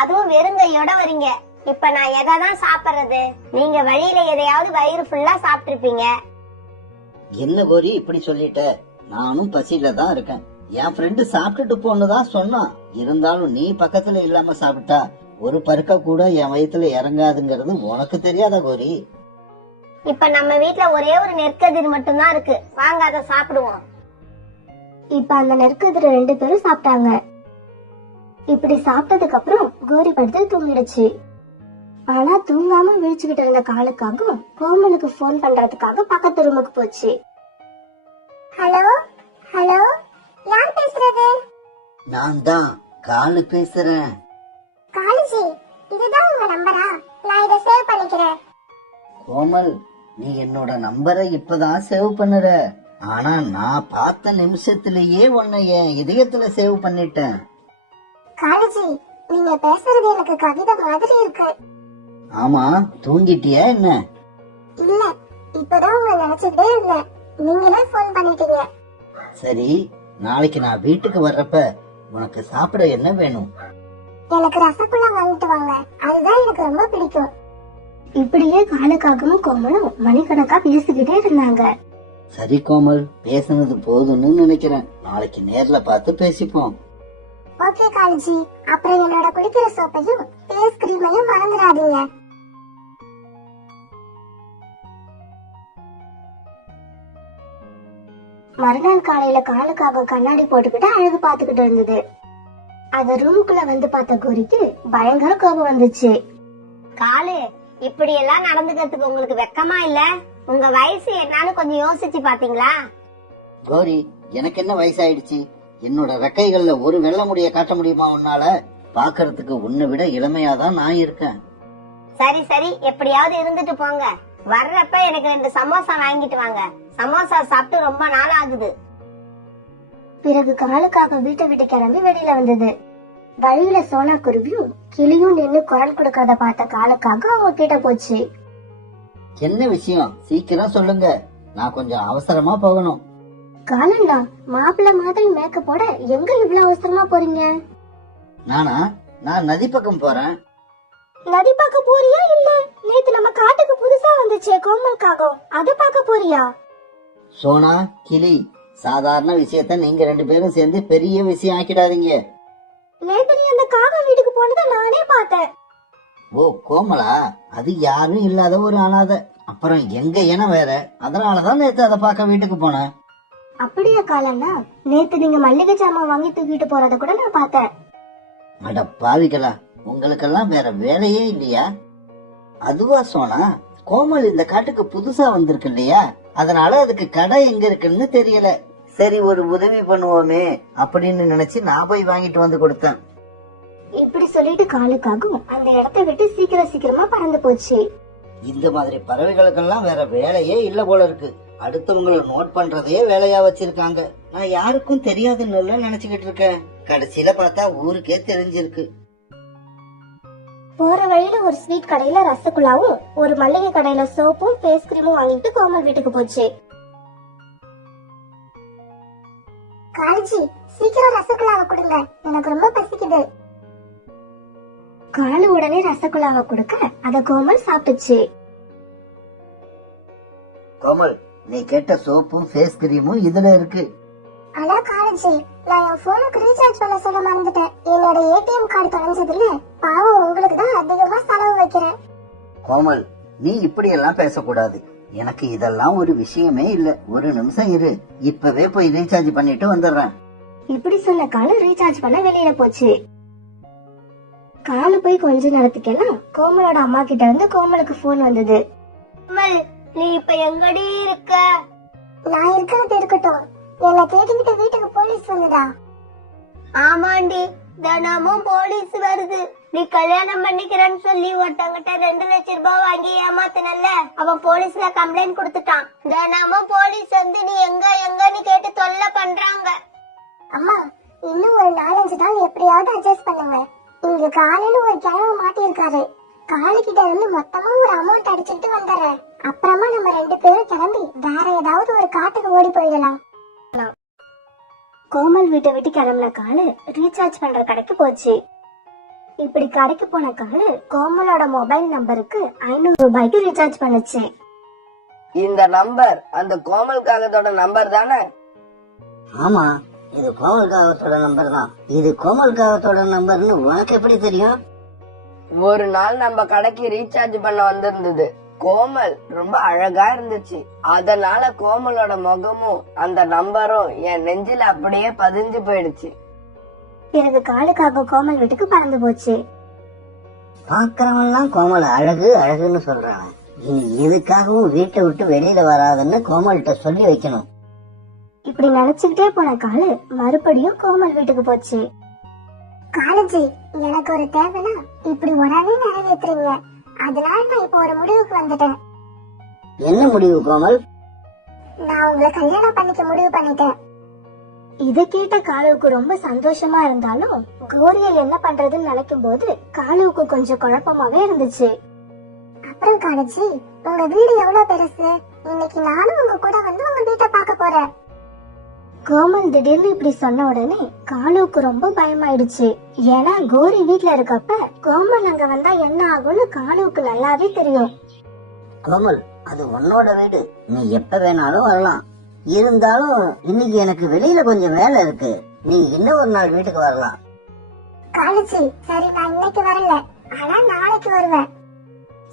அதுவும் வெறுங்கையோட வரீங்க. இப்ப நான் எதான் சாப்பிடுறது? நீங்க வழியில எதையாவது வயிறு ஃபுல்லா சாப்பிட்டிருப்பீங்க. என்ன கோரி இப்படி சொல்லிட்ட? நானும் பசியில தான் இருக்கேன். என் ஃப்ரெண்டு சாப்பிட்டுட்டு போன்னுதான் சொன்னான். இருந்தாலும் நீ பக்கத்துல இல்லாம சாப்பிட்டா ஒரு பருக்க கூட என் வயித்துல இறங்காதுங்கிறது உனக்கு தெரியாதா கோரி? இப்ப நம்ம வீட்ல ஒரே ஒரு நெற்கதிர் மட்டும்தான் இருக்கு. வாங்க அதை சாப்பிடுவோம். இப்ப அந்த நெற்கதிர 2 பேரும் சாப்பிட்டாங்க. இப்படி சாப்பிட்டதுக்கு அப்புறம் கோரி படுத்து தூங்கிடுச்சு. ஆனா தூங்காம விழிச்சுக்கிட்டு இருந்த காலுக்காக கோமலுக்கு போன் பண்றதுக்காக பக்கத்து ரூமுக்கு போச்சு. ஹலோ ஹலோ, யார் பேசுறது? நான் தான் காலு பேசுறேன். காலேஜி, இதுதான் உங்க நம்பரா? நான் இதை சேவ் பண்ணிக்கிறேன். கோமல், நீ என்னோட நம்பரை இப்பதான் சேவ் பண்ணுற. ஆனா நான் பார்த்த நிமிஷத்திலேயே உன்னை என் இதயத்துல சேவ் பண்ணிட்டேன். காலேஜி, நீங்க பேசுறது எனக்கு கவிதை மாதிரி இருக்கு. ஆமா, தூங்கிட்டியா என்ன? இல்ல, இப்பதான் உங்களை நினைச்சுக்கிட்டே இருந்தேன். நீங்களே போன் பண்ணிட்டீங்க. சரி, நாளைக்கு நான் வீட்டுக்கு வர்றப்ப உனக்கு சாப்பிட என்ன வேணும்? எனக்கு ரசகுல்லா வாங்கிட்டு வாங்க. அதுதான் எனக்கு ரொம்ப பிடிக்கும். இப்படியே காலுக்காகவும் கோமலும் மணிக்கணக்கா பேசிக்கிட்டே இருந்தாங்க. சரி கோமல், பேசுனது போதும்னு நினைக்கிறேன். நாளைக்கு நேர்ல பார்த்து பேசிப்போம். ஓகே காலேஜி, அப்புறம் என்னோட குளிக்கிற சோப்பையும் ஃபேஸ் கிரீமையும் மறந்துடாதீங்க. மறுநாள் காலையில காலுக்காக கண்ணாடி போட்டுக்கிட்டு அழகு பாத்துக்கிட்டு இருந்தது. அத ரூமுக்குள்ள வந்து பார்த்த கோரிக்கு பயங்கர கோபம் வந்துச்சு. காலு, இப்படி எல்லாம் நடந்துக்கிறதுக்கு உங்களுக்கு வெக்கமா இல்ல? உங்க வயசு என்னன்னு கொஞ்சம் யோசிச்சு பாத்தீங்களா? கோரி, எனக்கு என்ன வயசாயிடுச்சு? என்னோட ரெக்கைகள்ல ஒரு வெள்ள முடிய காட்ட முடியுமா உன்னால? பாக்குறதுக்கு உன்னை விட இளமையாதான் நான் இருக்கேன். சரி சரி, எப்படியாவது இருந்துட்டு போங்க. வர்றப்ப எனக்கு 2 சமோசா வாங்கிட்டு வாங்க. சமோசா சாப்பிட்டு ரொம்ப நாள் ஆகுது. பிறகு காலுக்காக வீட்டை விட்டு கிளம்பி வெளியில வந்தது. வழியில சோனா குருவியும் கிளியும் நின்னு குரல் கொடுக்கறத பார்த்த காலுக்காக அவங்க கிட்ட போச்சு. என்ன விஷயம்? சீக்கிரம் சொல்லுங்க, நான் கொஞ்சம் அவசரமா போகணும். காலண்டா, மாப்பிள்ள மாதிரி மேக்கப்போட எங்க இவ்வளவு அவசரமா போறீங்க? நானா? நான் நதி பக்கம் போறேன். நதி பார்க்க போறியா இல்ல நேத்து நம்ம காட்டுக்கு புதுசா வந்துச்சே கோமல் காகம் அது பார்க்க போறியா? சோனா, கிளி, சாதாரண விஷயத்த நீங்க 2 பேரும் சேர்ந்து பெரிய விஷயம் ஆக்கிடாதீங்க. நேத்து நீ அந்த காகம் வீட்டுக்கு போனதை நானே பார்த்தேன். ஓ கோமலா, அது யாரும் இல்லாத ஒரு அனாதை. அப்புறம் எங்க இனம் வேற, அதனாலதான் நேத்து அதை பார்க்க வீட்டுக்கு போனேன். அப்படியா காலன்னா? நேத்து நீங்க மல்லிகை ஜாமான் வாங்கி தூக்கிட்டு போறத கூட நான் பார்த்தேன். அட பாவிகளா, உங்களுக்கெல்லாம் வேற வேலையே இல்லையா? அதுவா சோனா, கோமல் இந்த காட்டுக்கு புதுசா வந்திருக்கு இல்லையா, அதனால அதுக்கு கடை எங்க இருக்குன்னு தெரியல. சரி ஒரு உதவி பண்ணுவோமே அப்படின்னு நினைச்சு நான் போய் வாங்கிட்டு வந்து கொடுத்தேன். இப்படி சொல்லிட்டு காலுக்காகும் அந்த இடத்தை விட்டு சீக்கிரமா பறந்து போச்சு. இந்த மாதிரி பறவைகளுக்கெல்லாம் வேற வேலையே இல்ல போல இருக்கு. அடுத்தவங்களை நோட் பண்றதையே வேலையா வச்சிருக்காங்க. நான் யாருக்கும் தெரியாதுன்னு நினைச்சுக்கிட்டு இருக்கேன். கடைசியில பார்த்தா ஊருக்கே தெரிஞ்சிருக்கு. போற வழியில ஒரு ஸ்வீட் கடையில ரசகுல்லாவும் ஒரு மல்லிகை கடையில சோப்பும் ஃபேஸ் கிரீமும் வாங்கிட்டு கோமல் வீட்டுக்கு போச்சு. காலஜி சீக்கிரம் ரசகுல்லாவை கொடுங்க, எனக்கு ரொம்ப பசிக்குது. காலு உடனே ரசகுல்லாவை கொடுக்க அத கோமல் சாப்பிட்டுச்சு. கோமல், நீ கேட்ட சோப்பும் ஃபேஸ் கிரீமும் இதுல இருக்கு. ஆனா காலஜி, நான் என் போனுக்கு ரீசார்ஜ் பண்ண சொல்ல மறந்துட்டேன். என்னோட ஏடிஎம் கார்டு தொலைஞ்சதுல பாவம் உங்களுக்கு தான் அதிகமா செலவு வைக்கிறேன். கோமல், நீ இப்படி எல்லாம் பேசக்கூடாது. எனக்கு இதெல்லாம் ஒரு விஷயமே இல்ல. ஒரு நிமிஷம் இரு, இப்பவே போய் ரீசார்ஜ் பண்ணிட்டு வந்துடுறேன். இப்படி சொன்ன காலு ரீசார்ஜ் பண்ண வெளியில போச்சு. காலு போய் கொஞ்ச நேரத்துக்கெல்லாம் கோமலோட அம்மா கிட்ட இருந்து கோமலுக்கு போன் வந்தது. கோமல், நீ இப்ப எங்கடி இருக்க? நான் இருக்கிறது இருக்கட்டும், என்ன தேடிக்கிட்டு வீட்டுக்கு போலீஸ் வந்துடா. ஆமாண்டி, தினமும் போலீஸ் வருது. நீ கல்யாணம் பண்ணிக்கிறேன்னு சொல்லி ஒருத்தங்கிட்ட 2 லட்சம் ரூபாய் வாங்கி ஏமாத்தினல்ல, அவன் போலீஸ்ல கம்ப்ளைண்ட் கொடுத்துட்டான். தினமும் போலீஸ் வந்து நீ எங்கன்னு கேட்டு தொல்லை பண்றாங்க. அம்மா, இன்னும் ஒரு 4-5 நாள் எப்படியாவது அட்ஜஸ்ட் பண்ணுங்க. இங்க காலையில ஒரு கிழமை மாட்டிருக்காரு. காலுகிட்ட இருந்து மொத்தமா ஒரு அமௌண்ட் அடிச்சுட்டு வந்துடுறேன். அப்புறமா நம்ம 2 பேரும் கிளம்பி வேற ஏதாவது ஒரு காட்டுக்கு ஓடி போயிடலாம். கோமல் வீட்டை விட்டு கிளம்பின காலு ரீசார்ஜ் பண்ற கடைக்கு போச்சு. இப்படி கடைக்கு போன காலு கோமலோட மொபைல் நம்பருக்கு 500 ரூபாய்க்கு ரீசார்ஜ் பண்ணுச்சு. இந்த நம்பர் அந்த கோமல் காகத்தோட நம்பர் தானே? ஆமா, இது கோமல் காகத்தோட நம்பர் தான். இது கோமல் காகத்தோட நம்பர்னு உனக்கு எப்படி தெரியும்? ஒரு நாள் நம்ம கடைக்கு ரீசார்ஜ் பண்ண வந்திருந்தது. கோமல் ரொம்ப அழகா இருந்துச்சு. அதனால கோமலோட முகமும் அந்த நம்பரும் என் நெஞ்சில அப்படியே பதிஞ்சு போயிடுச்சு. பிறகு காலுக்காக கோமல் வீட்டுக்கு பறந்து போச்சு. பாக்குறவன்லாம் கோமல் அழகு அழகுன்னு சொல்றாங்க. இனி எதுக்காகவும் வீட்டை விட்டு வெளியில வராதுன்னு கோமல்கிட்ட சொல்லி வைக்கணும். இப்படி நினைச்சுக்கிட்டே போன காலு மறுபடியும் கோமல் வீட்டுக்கு போச்சு. காலேஜி, எனக்கு ஒரு தேவைனா இப்படி உடனே நிறைவேற்றுறீங்க. அதனால நான் இப்ப ஒரு முடிவுக்கு வந்துட்டேன். என்ன முடிவு கோமல்? நான் உங்களை கல்யாணம் பண்ணிக்க முடிவு பண்ணிட்டேன். இத கேட்ட காலுவுக்கு ரொம்ப சந்தோஷமா இருந்தாலும் கோரியை என்ன பண்றதுன்னு நினைக்கும் போது காலுவுக்கு கொஞ்சம் குழப்பமாவே இருந்துச்சு. அப்புறம் காலேஜி, உங்க வீடு எவ்வளவு பெருசு? இன்னைக்கு நானும் உங்க கூட வந்து உங்க வீட்டை பார்க்க போறேன். கோமல் திடீர்னு இப்படி சொன்ன உடனே காலுவுக்கு ரொம்ப பயமாயிடுச்சு. ஏன்னா கோரி வீட்ல இருக்கப்ப கோமல் அங்க வந்தா என்ன ஆகும்னு காலுவுக்கு நல்லாவே தெரியும். கோமல், அது உன்னோட வீடு, நீ எப்ப வேணாலும் வரலாம். இருந்தாலும் இன்னைக்கு எனக்கு வெளியில கொஞ்சம் வேலை இருக்கு. நீ இன்னும் ஒரு நாள் வீட்டுக்கு வரலாம். காலேஜி, சரி நான் இன்னைக்கு வரல, ஆனா நாளைக்கு வருவேன்.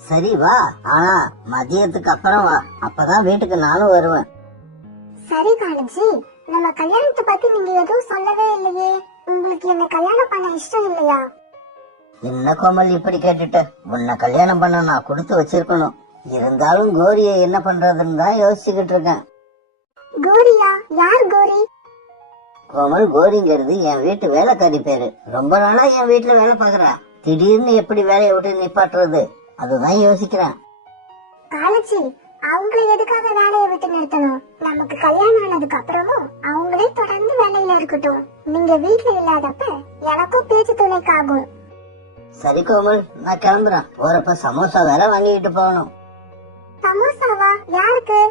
சரி வா, ஆனா மதியத்துக்கு அப்புறம் வா, அப்பதான் வீட்டுக்கு நானும் வருவேன். சரி காலேஜி, நம்ம கல்யாணத்தை பத்தி நீங்க எதுவும் சொல்லவே இல்லையே. உங்களுக்கு என்ன கல்யாணம் பண்ண இஷ்டம் இல்லையா? என்ன கோமல் இப்படி கேட்டுட்ட? உன்னை கல்யாணம் பண்ண நான் கொடுத்து வச்சிருக்கணும். இருந்தாலும் கோரியை என்ன பண்றதுன்னு தான் யோசிச்சுக்கிட்டு இருக்கேன். கோரியா? யார் கோரி? கோமல், கோரிங்கிறது என் வீட்டு வேலைக்காரி பேரு. ரொம்ப நாளா என் வீட்டுல வேலை பாக்குறா. திடீர்னு எப்படி வேலையை விட்டு நிப்பாட்டுறது, அதுதான் யோசிக்கிறேன். காலேஜி, அவங்களை எதுக்காக வேலையை விட்டு நிறுத்தணும்? நமக்கு கல்யாணம் ஆனதுக்கு அப்புறமும் அவங்களே தொடர்ந்து வேலையில இருக்கட்டும். நீங்க வீட்டுல இல்லாதப்ப எனக்கும் பேச்சு துணைக்காகும். சரி கோமல், நான் கிளம்புறேன். போறப்ப சமோசா வேற வாங்கிட்டு போகணும். சமோசாவா? யாருக்கு?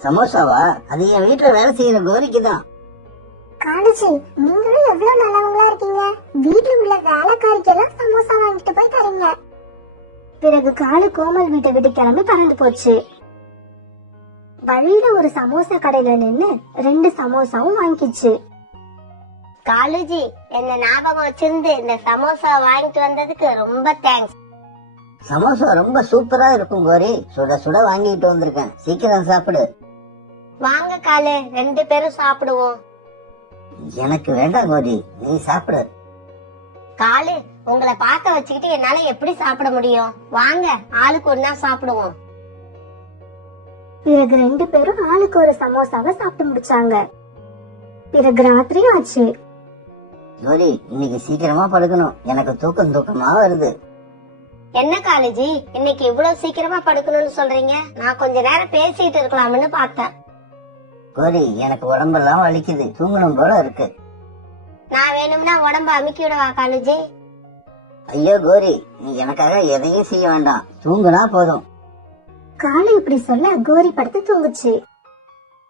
சமோசாவா? அது என் வீட்டுல வேலை செய்யற கோரிக்கு தான். காலேஜி, நீங்களும் எவ்வளவு நல்லவங்களா இருக்கீங்க. வீட்டுல உள்ள வேலைக்காரிக்கெல்லாம் சமோசா வாங்கிட்டு போய் தரீங்க. பிறகு காலு கோமல் வீட்டை விட்டு கிளம்பி பறந்து போச்சு. வழியில ஒரு சமோசா கடையில நின்னு 2 சமோசாவும் வாங்கிச்சு. காலுஜி, என்ன ஞாபகம் வச்சிருந்து இந்த சமோசா வாங்கிட்டு வந்ததுக்கு ரொம்ப தேங்க்ஸ். சமோசா ரொம்ப சூப்பரா இருக்கும் கோரி. சுட சுட வாங்கிட்டு வந்திருக்கேன், சீக்கிரம் சாப்பிடு. வாங்க காலு, 2 பேரும் சாப்பிடுவோம். எனக்கு வேண்டாம் கோரி, நீ சாப்பிடு. காலு, உங்களை பார்க்க வச்சுக்கிட்டு என்னால எப்படி சாப்பிட முடியும்? வாங்க, ஆளுக்கு ஒன்னா சாப்பிடுவோம். பிறகு 2 பேரும் ஆளுக்கு ஒரு சமோசாவை சாப்பிட்டு முடிச்சாங்க. பிறகு ராத்திரி ஆச்சு. கோரி, இன்னைக்கு சீக்கிரமா படுக்கணும், எனக்கு தூக்கமா வருது. என்ன காலேஜி, இன்னைக்கு இவ்வளவு சீக்கிரமா படுக்கணும்னு சொல்றீங்க? நான் கொஞ்ச நேரம் பேசிட்டு இருக்கலாம்னு பார்த்தேன். கோரி, எனக்கு உடம்பெல்லாம் வலிக்குது, தூங்கணும் போல இருக்கு. நான் வேணும்னா உடம்ப அமுக்கி விடவா காலேஜி? ஐயோ கோரி, நீ எனக்காக எதையும் செய்ய வேண்டாம், தூங்குனா போதும். காலு இப்படி சொல்ல கோரி படுத்து தூங்குச்சு.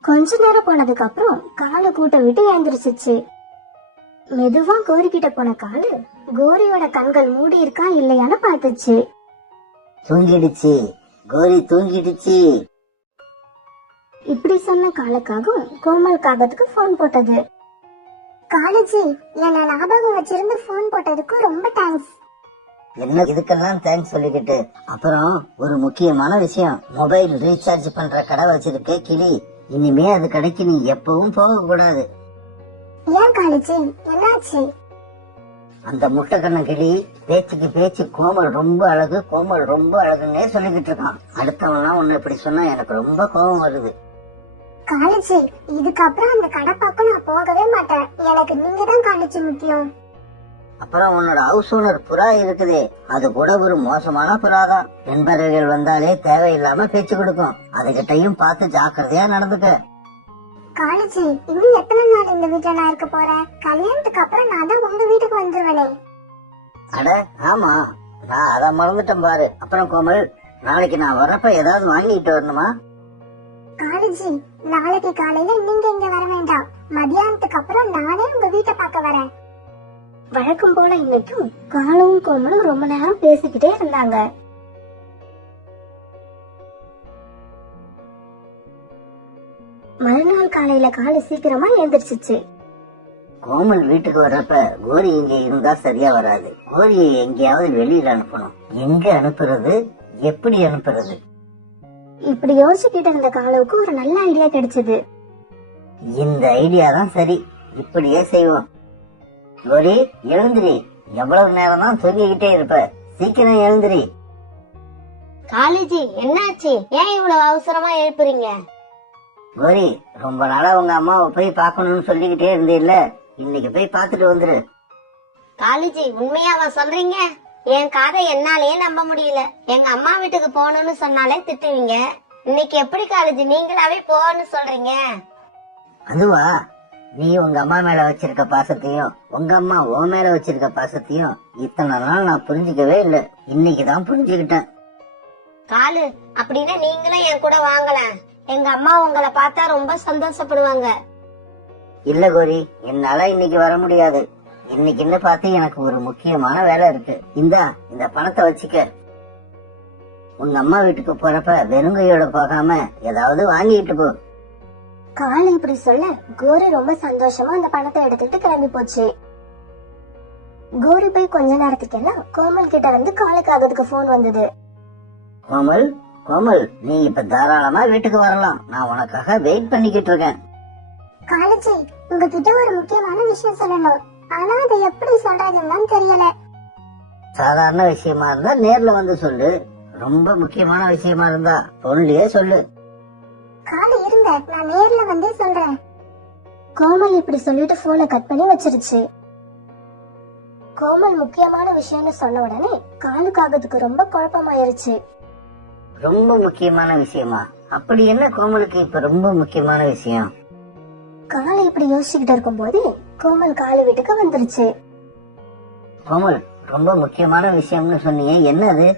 கொஞ்ச நேரம் போனதுக்கு அப்புறம் காலு கூட்ட விட்டு எழுந்திருச்சு. மெதுவா கோரி கிட்ட போன காலு கோரியோட கண்கள் மூடி இருக்கா இல்லையான்னு பார்த்துச்சு. தூங்கிடுச்சு கோரி, தூங்கிடுச்சு. இப்படி சொன்ன காலுக்காகவும் கோமல் காகத்துக்கு போன் போட்டது. காலேஜி, என்ன ஞாபகம் வச்சிருந்து போன் போட்டதுக்கு ரொம்ப தேங்க்ஸ். என்ன இதுக்கெல்லாம் தேங்க்ஸ் சொல்லிக்கிட்டு? அப்புறம் ஒரு முக்கியமான விஷயம், மொபைல் ரீசார்ஜ் பண்ற கடை வச்சிருக்க கிளி, இனிமே அது கடைக்கு நீ எப்பவும் போக கூடாது. ஏன் காலேஜி, என்னாச்சு? அந்த முட்டை கண்ண கிளி பேச்சுக்கு பேச்சு கோமல் ரொம்ப அழகு, கோமல் ரொம்ப அழகுன்னே சொல்லிக்கிட்டு இருக்கான். அடுத்தவன்லாம் ஒண்ணு இப்படி சொன்னா எனக்கு ரொம்ப கோபம் வருது. காலேஜி, இதுக்கப்புறம் அந்த கடை பக்கம் நான் போகவே மாட்டேன். எனக்கு நீங்க தான் காலேஜி முக்கியம். அப்புறம் உன்னோட ஹவுஸ் ஓனர் புறா இருக்குதே, அது கூட ஒரு மோசமான புறாதான். பெண்பறவைகள் வந்தாலே தேவையில்லாம பேச்சு கொடுக்கும், அதுகிட்டையும் பார்த்து ஜாக்கிரதையா நடந்துக்க. காலேஜி, இன்னும் எத்தனை நாள் இந்த வீட்டுல நான் இருக்க போறேன்? கல்யாணத்துக்கு அப்புறம் நான் தான் உங்க வீட்டுக்கு வந்துருவேனே. அட ஆமா, நான் அத மறந்துட்டேன் பாரு. அப்புறம் கோமல், நாளைக்கு நான் வரப்ப ஏதாவது வாங்கிட்டு வரணுமா? காலேஜி, நாளைக்கு காலையில நீங்க இங்க வர வேண்டாம். மதியானத்துக்கு அப்புறம் நானே உங்க வீட்டை பார்க்க வரேன். வழக்கம் போல இன்னைக்கும் காலும் கோமலும் ரொம்ப நேரம் பேசிக்கிட்டே இருந்தாங்க. மறுநாள் காலையில காலு சீக்கிரமா எழுந்திருச்சு. கோமல் வீட்டுக்கு வர்றப்ப கோரி இங்க இருந்தா சரியா வராது. கோரியை எங்கேயாவது வெளியில அனுப்பணும். எங்க அனுப்புறது, எப்படி அனுப்புறது? இப்படி யோசிச்சுக்கிட்டு இருந்த காலுவுக்கு ஒரு நல்ல ஐடியா கிடைச்சது. இந்த ஐடியா தான் சரி, இப்படியே செய்வோம். கோரி, எழுந்திரி. எவ்வளவு நேரம் தான் தூங்கிக்கிட்டே இருப்ப, சீக்கிரம் எழுந்திரி. காலேஜி, என்னாச்சு? ஏன் இவ்வளவு அவசரமா எழுப்புறீங்க? கோரி, ரொம்ப நாளா உங்க அம்மாவை போய் பாக்கணும்னு சொல்லிக்கிட்டே இருந்தேல்ல, இன்னைக்கு போய் பாத்துட்டு வந்துரு. காலேஜி, உண்மையாவா சொல்றீங்க? என் காதை என்னாலேயே நம்ப முடியல. எங்க அம்மா வீட்டுக்கு போகணும்னு சொன்னாலே திட்டுவீங்க. இன்னைக்கு எப்படி காலேஜி நீங்களாவே போகணும்னு சொல்றீங்க? அதுவா, நீ உங்க அம்மா மேல வச்சிருக்க பாசத்தையும் உங்க அம்மா உன் மேல வச்சிருக்க பாசத்தையும் இத்தனை நாள் நான் புரிஞ்சுக்கவே இல்ல, இன்னைக்குதான் புரிஞ்சுக்கிட்டேன். காலு, அப்படின்னா நீங்களும் என் கூட வாங்கல. எங்க அம்மா உங்களை பார்த்தா ரொம்ப சந்தோஷப்படுவாங்க. இல்ல கோரி, என்னால இன்னைக்கு வர முடியாது. இன்னைக்குன்னு பார்த்து எனக்கு ஒரு முக்கியமான வேலை இருக்கு. இந்த பணத்தை வச்சுக்க. உங்க அம்மா வீட்டுக்கு போறப்ப வெறுங்கையோட போகாம ஏதாவது வாங்கிட்டு போ. காலு இப்படி சொல்ல கோரி ரொம்ப சந்தோஷமா அந்த பணத்தை எடுத்துட்டு கிளம்பி போச்சு. கோரி போய் கொஞ்ச நேரத்துக்கு எல்லாம் கோமல் கிட்ட இருந்து காலுக்காகத்துக்கு போன் வந்தது. கோமல், கோமல், நீ இப்ப தாராளமா வீட்டுக்கு வரலாம். நான் உனக்காக வெயிட் பண்ணிக்கிட்டு இருக்கேன். காலேஜி, உங்ககிட்ட ஒரு முக்கியமான விஷயம் சொல்லணும். ஆனா அதை எப்படி சொல்றதுன்னு தெரியல. சாதாரண விஷயமா இருந்தா நேர்ல வந்து சொல்லு, ரொம்ப முக்கியமான விஷயமா இருந்தா போன்லயே சொல்லு. காலு இருங்க, நான் நேர்ல வந்தே சொல்றேன். கோமல் இப்படி சொல்லிட்டு போனை கட் பண்ணி வச்சிருச்சு. கோமல் முக்கியமான விஷயம்னு சொன்ன உடனே காலுக்காகத்துக்கு ரொம்ப குழப்பமாயிருச்சு. ரொம்ப முக்கியமான விஷயமா? அப்படி என்ன கோமலுக்கு இப்ப ரொம்ப முக்கியமான விஷயம்? காலு இப்படி யோசிச்சுக்கிட்டு இருக்கும் போது கோமல் காலு வீட்டுக்கு வந்துருச்சு. கோமல், ரொம்ப முக்கியமான விஷயம்னு சொன்னீங்க, என்னது?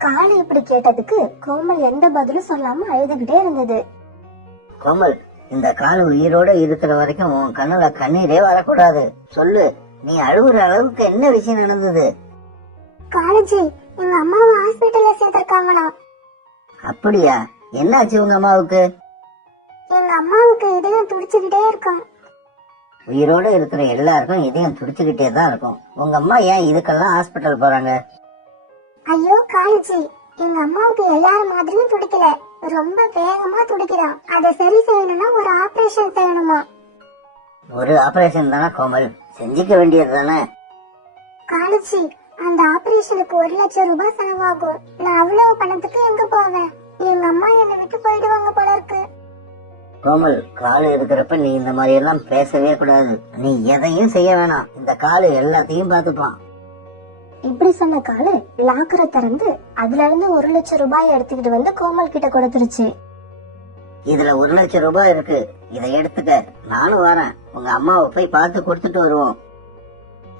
காலு இப்படி கேட்டதுக்கு கோமல் எந்த பதிலும் சொல்லாம அழுதுகிட்டே இருந்தது. கோமல், இந்த காலு உயிரோட இருக்கிற வரைக்கும் உன் கண்ணுல கண்ணீரே வரக்கூடாது. சொல்லு, நீ அழுகுற அளவுக்கு என்ன விஷயம் நடந்தது? காலேஜி, எங்க அம்மாவை ஹாஸ்பிட்டல்ல சேர்த்திருக்காங்களா? அப்படியா? என்னாச்சு உங்க அம்மாவுக்கு? எங்க அம்மாவுக்கு இதயம் துடிச்சுக்கிட்டே இருக்கும். உயிரோட இருக்கிற எல்லாருக்கும் இதயம் துடிச்சுக்கிட்டே தான் இருக்கும். உங்க அம்மா ஏன் இதுக்கெல்லாம் ஹாஸ்பிட்டல் போறாங்க? ஐயோ காலேஜி, எங்க அம்மாவுக்கு எல்லாரும் மாதிரியும் துடிக்கல, ரொம்ப வேகமா துடிக்கிறான். அதை சரி செய்யணும்னா ஒரு ஆபரேஷன் செய்யணுமா? ஒரு ஆபரேஷன் தானே கோமல், செஞ்சுக்க வேண்டியது தானே. காலேஜி, அந்த ஆபரேஷனுக்கு 1 லட்சம் ரூபாய் செலவாகும். நான் அவ்வளவு பணத்துக்கு எங்க போவேன்? எங்க அம்மா என்னை விட்டு போயிடுவாங்க போல இருக்கு. கோமல், காலு இருக்கிறப்ப நீ இந்த மாதிரி எல்லாம் பேசவே கூடாது. நீ எதையும் செய்ய வேணாம், இந்த காலு எல்லாத்தையும் பாத்துப்பான். இப்படி சொன்ன காலு லாக்கரை திறந்து அதுல இருந்து 1 லட்சம் ரூபாய் எடுத்துக்கிட்டு வந்து கோமல் கிட்ட கொடுத்துருச்சு. இதுல 1 லட்சம் ரூபாய் இருக்கு, இதை எடுத்துக்க, நானும் வரேன், உங்க அம்மாவை போய் பார்த்து கொடுத்துட்டு வருவோம்.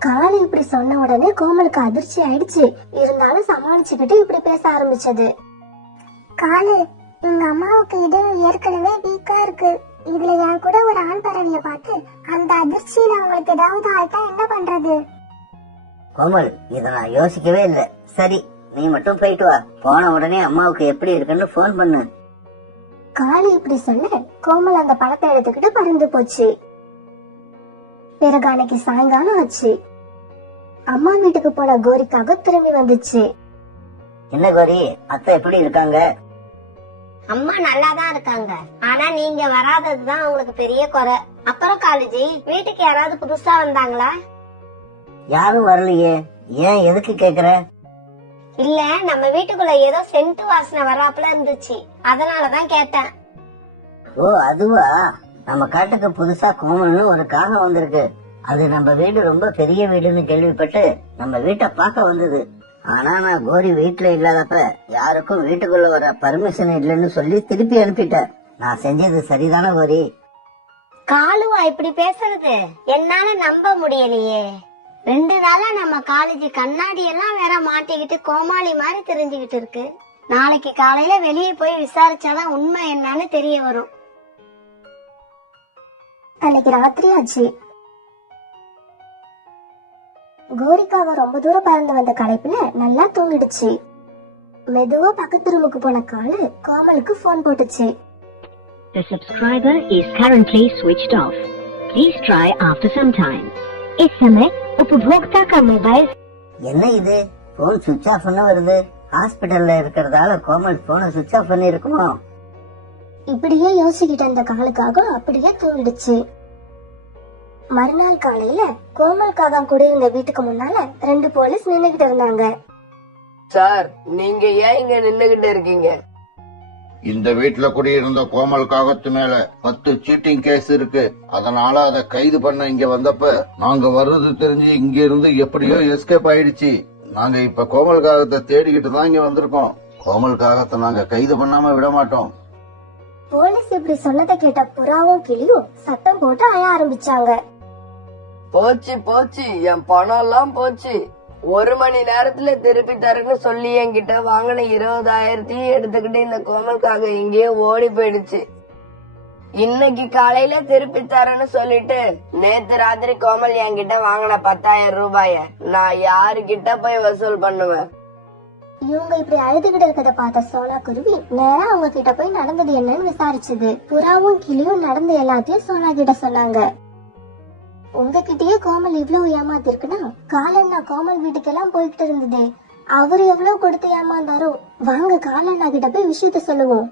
காலு இப்படி சொன்ன உடனே கோமலுக்கு அதிர்ச்சி ஆயிடுச்சு. இருந்தாலும் சமாளிச்சுக்கிட்டு இப்படி பேச ஆரம்பிச்சது. காலு, எங்க அம்மாவுக்கு இதயம் ஏற்கனவே வீக்கா இருக்கு. இதுல என் கூட ஒரு ஆண் பறவைய பார்த்து அந்த அதிர்ச்சியில அவங்களுக்கு ஏதாவது ஆயிட்டா என்ன பண்றது? கோமல், இத நான் யோசிக்கவே இல்லை. சரி, நீ மட்டும் போயிட்டு வா, போன உடனே அம்மாவுக்கு எப்படி இருக்குன்னு போன் பண்ணு. காலு இப்படி சொல்ல கோமல் அந்த பணத்தை எடுத்துக்கிட்டு பறந்து போச்சு. பிறகு அன்னைக்கு சாயங்காலம் ஆச்சு. அம்மா வீட்டுக்கு போன கோரிக்காக திரும்பி வந்துச்சு. என்ன கோரி, அத்தை எப்படி இருக்காங்க? அம்மா நல்லாதான் இருக்காங்க. ஆனா நீங்க வராததுதான் அவங்களுக்கு பெரிய குறை. அப்புறம் காலேஜி, வீட்டுக்கு யாராவது புதுசா வந்தாங்களா? யாரும் வரலையே. ஏன், எதுக்கு கேக்குற? இல்ல, நம்ம வீட்டுக்குள்ள ஏதோ சென்ட் வாசனை வராப்புல இருந்துச்சு, அதனாலதான் கேட்டேன். ஓ அதுவா, நம்ம காட்டுக்கு புதுசா கோமல்னு ஒரு காகம் வந்திருக்கு. அது நம்ம வீடு ரொம்ப பெரிய வீடுன்னு கேள்விப்பட்டு நம்ம வீட்டை பார்க்க வந்தது. ஆனா நான் கோரி வீட்டுல இல்லாதப்ப யாருக்கும் வீட்டுக்குள்ள வர பர்மிஷன் இல்லைன்னு சொல்லி திருப்பி அனுப்பிட்டேன். நான் செஞ்சது சரிதானே கோரி? காலுவா இப்படி பேசுறது? என்னால நம்ப முடியலையே. 2 நாளா நம்ம காலேஜ் கண்ணாடி எல்லாம் வேற மாட்டிக்கிட்டு கோமாளி மாதிரி தெரிஞ்சுக்கிட்டு இருக்கு. நாளைக்கு காலையில வெளியே போய் விசாரிச்சாதான் உண்மை என்னன்னு தெரிய வரும். அன்னைக்கு ராத்திரி ஆச்சு. கோரிக்காக ரொம்ப தூரம் பறந்து வந்த களைப்புல நல்லா தூங்கிடுச்சு. மெதுவா பக்கத்து ரூமுக்கு போன காலு கோமலுக்கு போன் போட்டுச்சு. The subscriber is currently switched off. Please try after some time. इस समय उपभोक्ता का मोबाइल. என்ன இது, போன் சுவிட்ச் ஆஃப் பண்ண வருது? ஹாஸ்பிட்டல்ல இருக்கிறதால கோமல் போனை சுவிட்ச் ஆஃப் பண்ணி இருக்குமோ? இப்படியே யோசிக்கிட்டு இருந்த காலுக்காக அப்படியே தூங்கிடுச்சு. மறுநாள் காலையில கோமல் காகம் கூட இருந்த வீட்டுக்கு முன்னால 2 போலீஸ் நின்னுகிட்டு இருந்தாங்க. சார், நீங்க ஏன் இங்க நின்னுகிட்டு இருக்கீங்க? இந்த வீட்டுல குடியிருந்த கோமல் காகத்து மேல 10 சீட்டிங் கேஸ் இருக்கு. அதனால அதை கைது பண்ண இங்க வந்தப்ப நாங்க வர்றது தெரிஞ்சு இங்க இருந்து எப்படியோ எஸ்கேப் ஆயிடுச்சு. நாங்க இப்ப கோமல் காகத்தை தேடிக்கிட்டு தான் இங்க வந்திருக்கோம். கோமல் காகத்தை நாங்க கைது பண்ணாம விட மாட்டோம். போலீஸ் இப்படி சொன்னதை கேட்ட புறாவும் கிளியும் சத்தம் போட்டு அழ ஆரம்பிச்சாங்க. போச்சு போச்சு, என் பணம் எல்லாம் போச்சு. 1 மணி நேரத்துல திருப்பி தரேன்னு சொல்லி என்கிட்ட வாங்கின 20,000 எடுத்துக்கிட்டு இந்த கோமலுக்காக இங்கேயே ஓடி போயிடுச்சு. இன்னைக்கு காலையில திருப்பி தரேன்னு சொல்லிட்டு நேத்து ராத்திரி கோமல் என்கிட்ட வாங்கின 10,000 ரூபாய நான் யாருகிட்ட போய் வசூல் பண்ணுவேன்? இவங்க இப்படி அழுதுகிட்டு இருக்கத பார்த்த சோனா குருவி நேரா அவங்க கிட்ட போய் நடந்தது என்னன்னு விசாரிச்சது. புறாவும் கிளியும் நடந்த எல்லாத்தையும் சோனா கிட்ட சொன்னாங்க. உங்ககிட்டயே கோமல் இவ்வளவு ஏமாத்திருக்குன்னா காலண்ணா கோமல் வீட்டுக்கெல்லாம் போயிட்டு இருந்ததே, அவரு எவ்வளவு கொடுத்து ஏமாந்தாரோ. வாங்க காலண்ணா கிட்ட போய் விஷயத்த சொல்லுவோம்.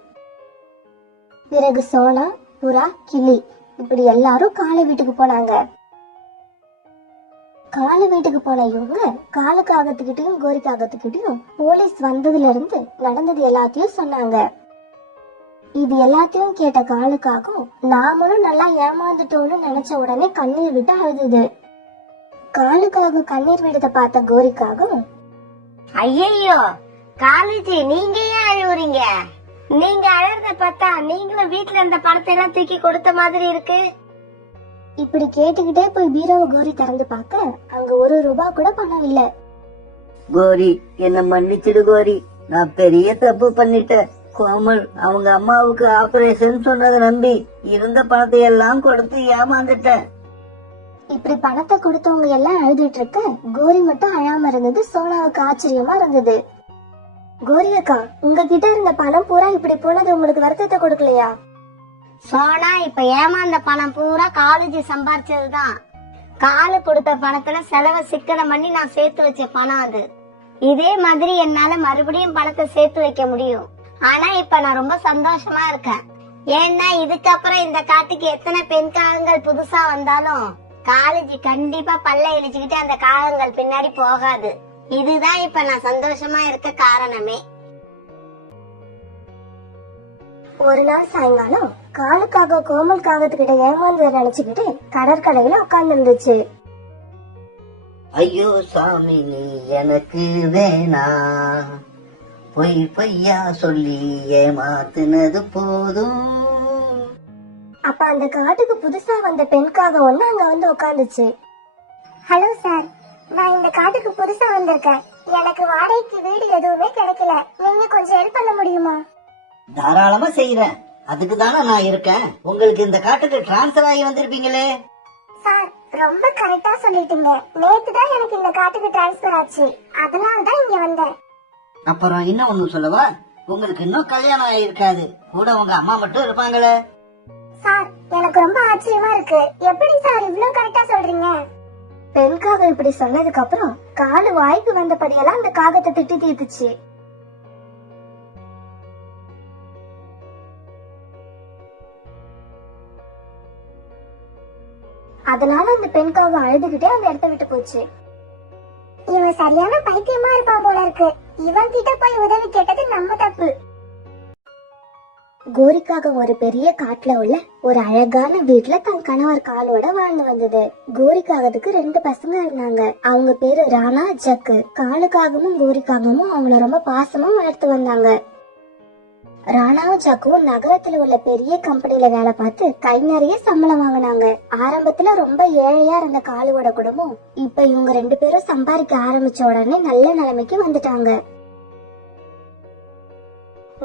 பிறகு சோனா, புறா, கிளி இப்படி எல்லாரும் காலை வீட்டுக்கு போனாங்க. காலை வீட்டுக்கு போன இவங்க காலுக்காகத்துக்கிட்டையும் கோரிக்காகத்துக்கிட்டையும் போலீஸ் வந்ததுல இருந்து நடந்தது எல்லாத்தையும் சொன்னாங்க. இது எல்லாத்தையும் கேட்ட காலுக்காகவும் நாமளும் நல்லா ஏமாந்துட்டோம்னு நினைச்ச உடனே கண்ணீர் விட்டு அழுதுது. காலுக்காக கண்ணீர் விடுத பார்த்த கோரிக்காகவும், ஐயோ காலேஜி, நீங்க ஏன் அழுவுறீங்க? நீங்க அழறத பார்த்தா நீங்களும் வீட்டுல இருந்த பணத்தை எல்லாம் தூக்கி கொடுத்த மாதிரி இருக்கு. இப்படி கேட்டுக்கிட்டே போய் பீரோவை கோரி திறந்து பார்க்க அங்க 1 ரூபாய் கூட பணம் இல்ல. கோரி, என்ன மன்னிச்சிடு கோரி, நான் பெரிய தப்பு பண்ணிட்டேன். கோமல் அவங்க அம்மாவுக்கு ஆபரேஷன் சொன்னதை நம்பி இருந்த பணத்தை எல்லாம் கொடுத்து ஏமாந்துட்டேன். இப்படி பணத்தை கொடுத்தவங்க எல்லாம் அழுதுட்டு இருக்க கோரி மட்டும் அழாம இருந்தது சோனாவுக்கு ஆச்சரியமா இருந்தது. கோரி அக்கா, உங்ககிட்ட இருந்த பணம் பூரா இப்படி போனது உங்களுக்கு வருத்தத்தை கொடுக்கலையா? சோனா, இப்ப ஏமாந்த பணம் பூரா காலேஜ் சம்பாரிச்சதுதான். காலு கொடுத்த பணத்துல செலவை சிக்கனம் பண்ணி நான் சேர்த்து வச்ச பணம் அது. இதே மாதிரி என்னால மறுபடியும் பணத்தை சேர்த்து வைக்க முடியும். ஆனா இப்ப நான் ரொம்ப சந்தோஷமா இருக்கேன். ஏன்னா இதுக்கப்புறம் இந்த காட்டுக்கு எத்தனை பெண் காகங்கள் புதுசா வந்தாலும் காலேஜ் கண்டிப்பா பல்ல இழிச்சுக்கிட்டு அந்த காகங்கள் பின்னாடி போகாது. இதுதான் இப்ப நான் சந்தோஷமா இருக்க காரணமே. ஒரு நாள் சாயங்காலம் காலுக்காக கோமல் காகத்துக்கிட்ட ஏமாந்ததை நினைச்சுக்கிட்டு கடற்கரையில உட்கார்ந்து இருந்துச்சு. ஐயோ சாமி நீ எனக்கு வேணா, பொய் பொய்யா சொல்லி ஏமாத்துனது போதும். அப்ப அந்த காட்டுக்கு புதுசா வந்த பெண்காக ஒண்ணு அங்க வந்து உட்காந்துச்சு. ஹலோ சார், நான் இந்த காட்டுக்கு புதுசா வந்திருக்கேன். எனக்கு வாடகைக்கு வீடு எதுவுமே கிடைக்கல. நீங்க கொஞ்சம் ஹெல்ப் பண்ண முடியுமா? தாராளமா செய்யறேன். அதுக்கு தானே நான் இருக்கேன். உங்களுக்கு இந்த காட்டுக்கு டிரான்ஸ்பர் ஆகி வந்திருப்பீங்களே. சார், ரொம்ப கரெக்டா சொல்லிட்டீங்க. நேத்து தான் எனக்கு இந்த காட்டுக்கு டிரான்ஸ்பர் ஆச்சு. அதனால தான் இங்க வந்தேன். அப்புறம் இன்னும் ஒண்ணு சொல்லவா, உங்களுக்கு இன்னும் கல்யாணம் ஆயிருக்காது. கூட உங்க அம்மா மட்டும் இருப்பாங்களே. சார், எனக்கு ரொம்ப ஆச்சரியமா இருக்கு. எப்படி சார் இவ்ளோ கரெக்டா சொல்றீங்க? பெண்காக இப்படி சொன்னதுக்கு அப்புறம் காலு வாய்க்கு வந்தபடியெல்லாம் அந்த காகத்தை திட்டி தீர்த்துச்சு. அதனால அந்த பெண்காக அழுதுகிட்டே அந்த இடத்த விட்டு போச்சு. இவன் சரியான பைத்தியமா இருப்பான் போல இருக்கு. இவன் கிட்ட போய் உதவி கேட்டது நம்ம தப்பு. கோரிக்காக ஒரு பெரிய காட்டுல உள்ள ஒரு அழகான வீட்டுல தன் கணவர் காலோட வாழ்ந்து வந்தது. கோரிக்காகத்துக்கு 2 பசங்க இருந்தாங்க. அவங்க பேரு ராணா, ஜக்கு. காலுக்காகவும் கோரிக்காகவும் அவங்கள ரொம்ப பாசமா வளர்த்து வந்தாங்க. ராணாவும் ஜக்குவும் நகரத்துல உள்ள பெரிய கம்பெனில வேலை பார்த்து கை நிறைய சம்பளம் வாங்கினாங்க. ஆரம்பத்துல ரொம்ப ஏழையா இருந்த காலுவோட குடும்பம் இப்ப இவங்க 2 பேரும் சம்பாதிக்க ஆரம்பிச்ச உடனே நல்ல நிலைமைக்கு வந்துட்டாங்க.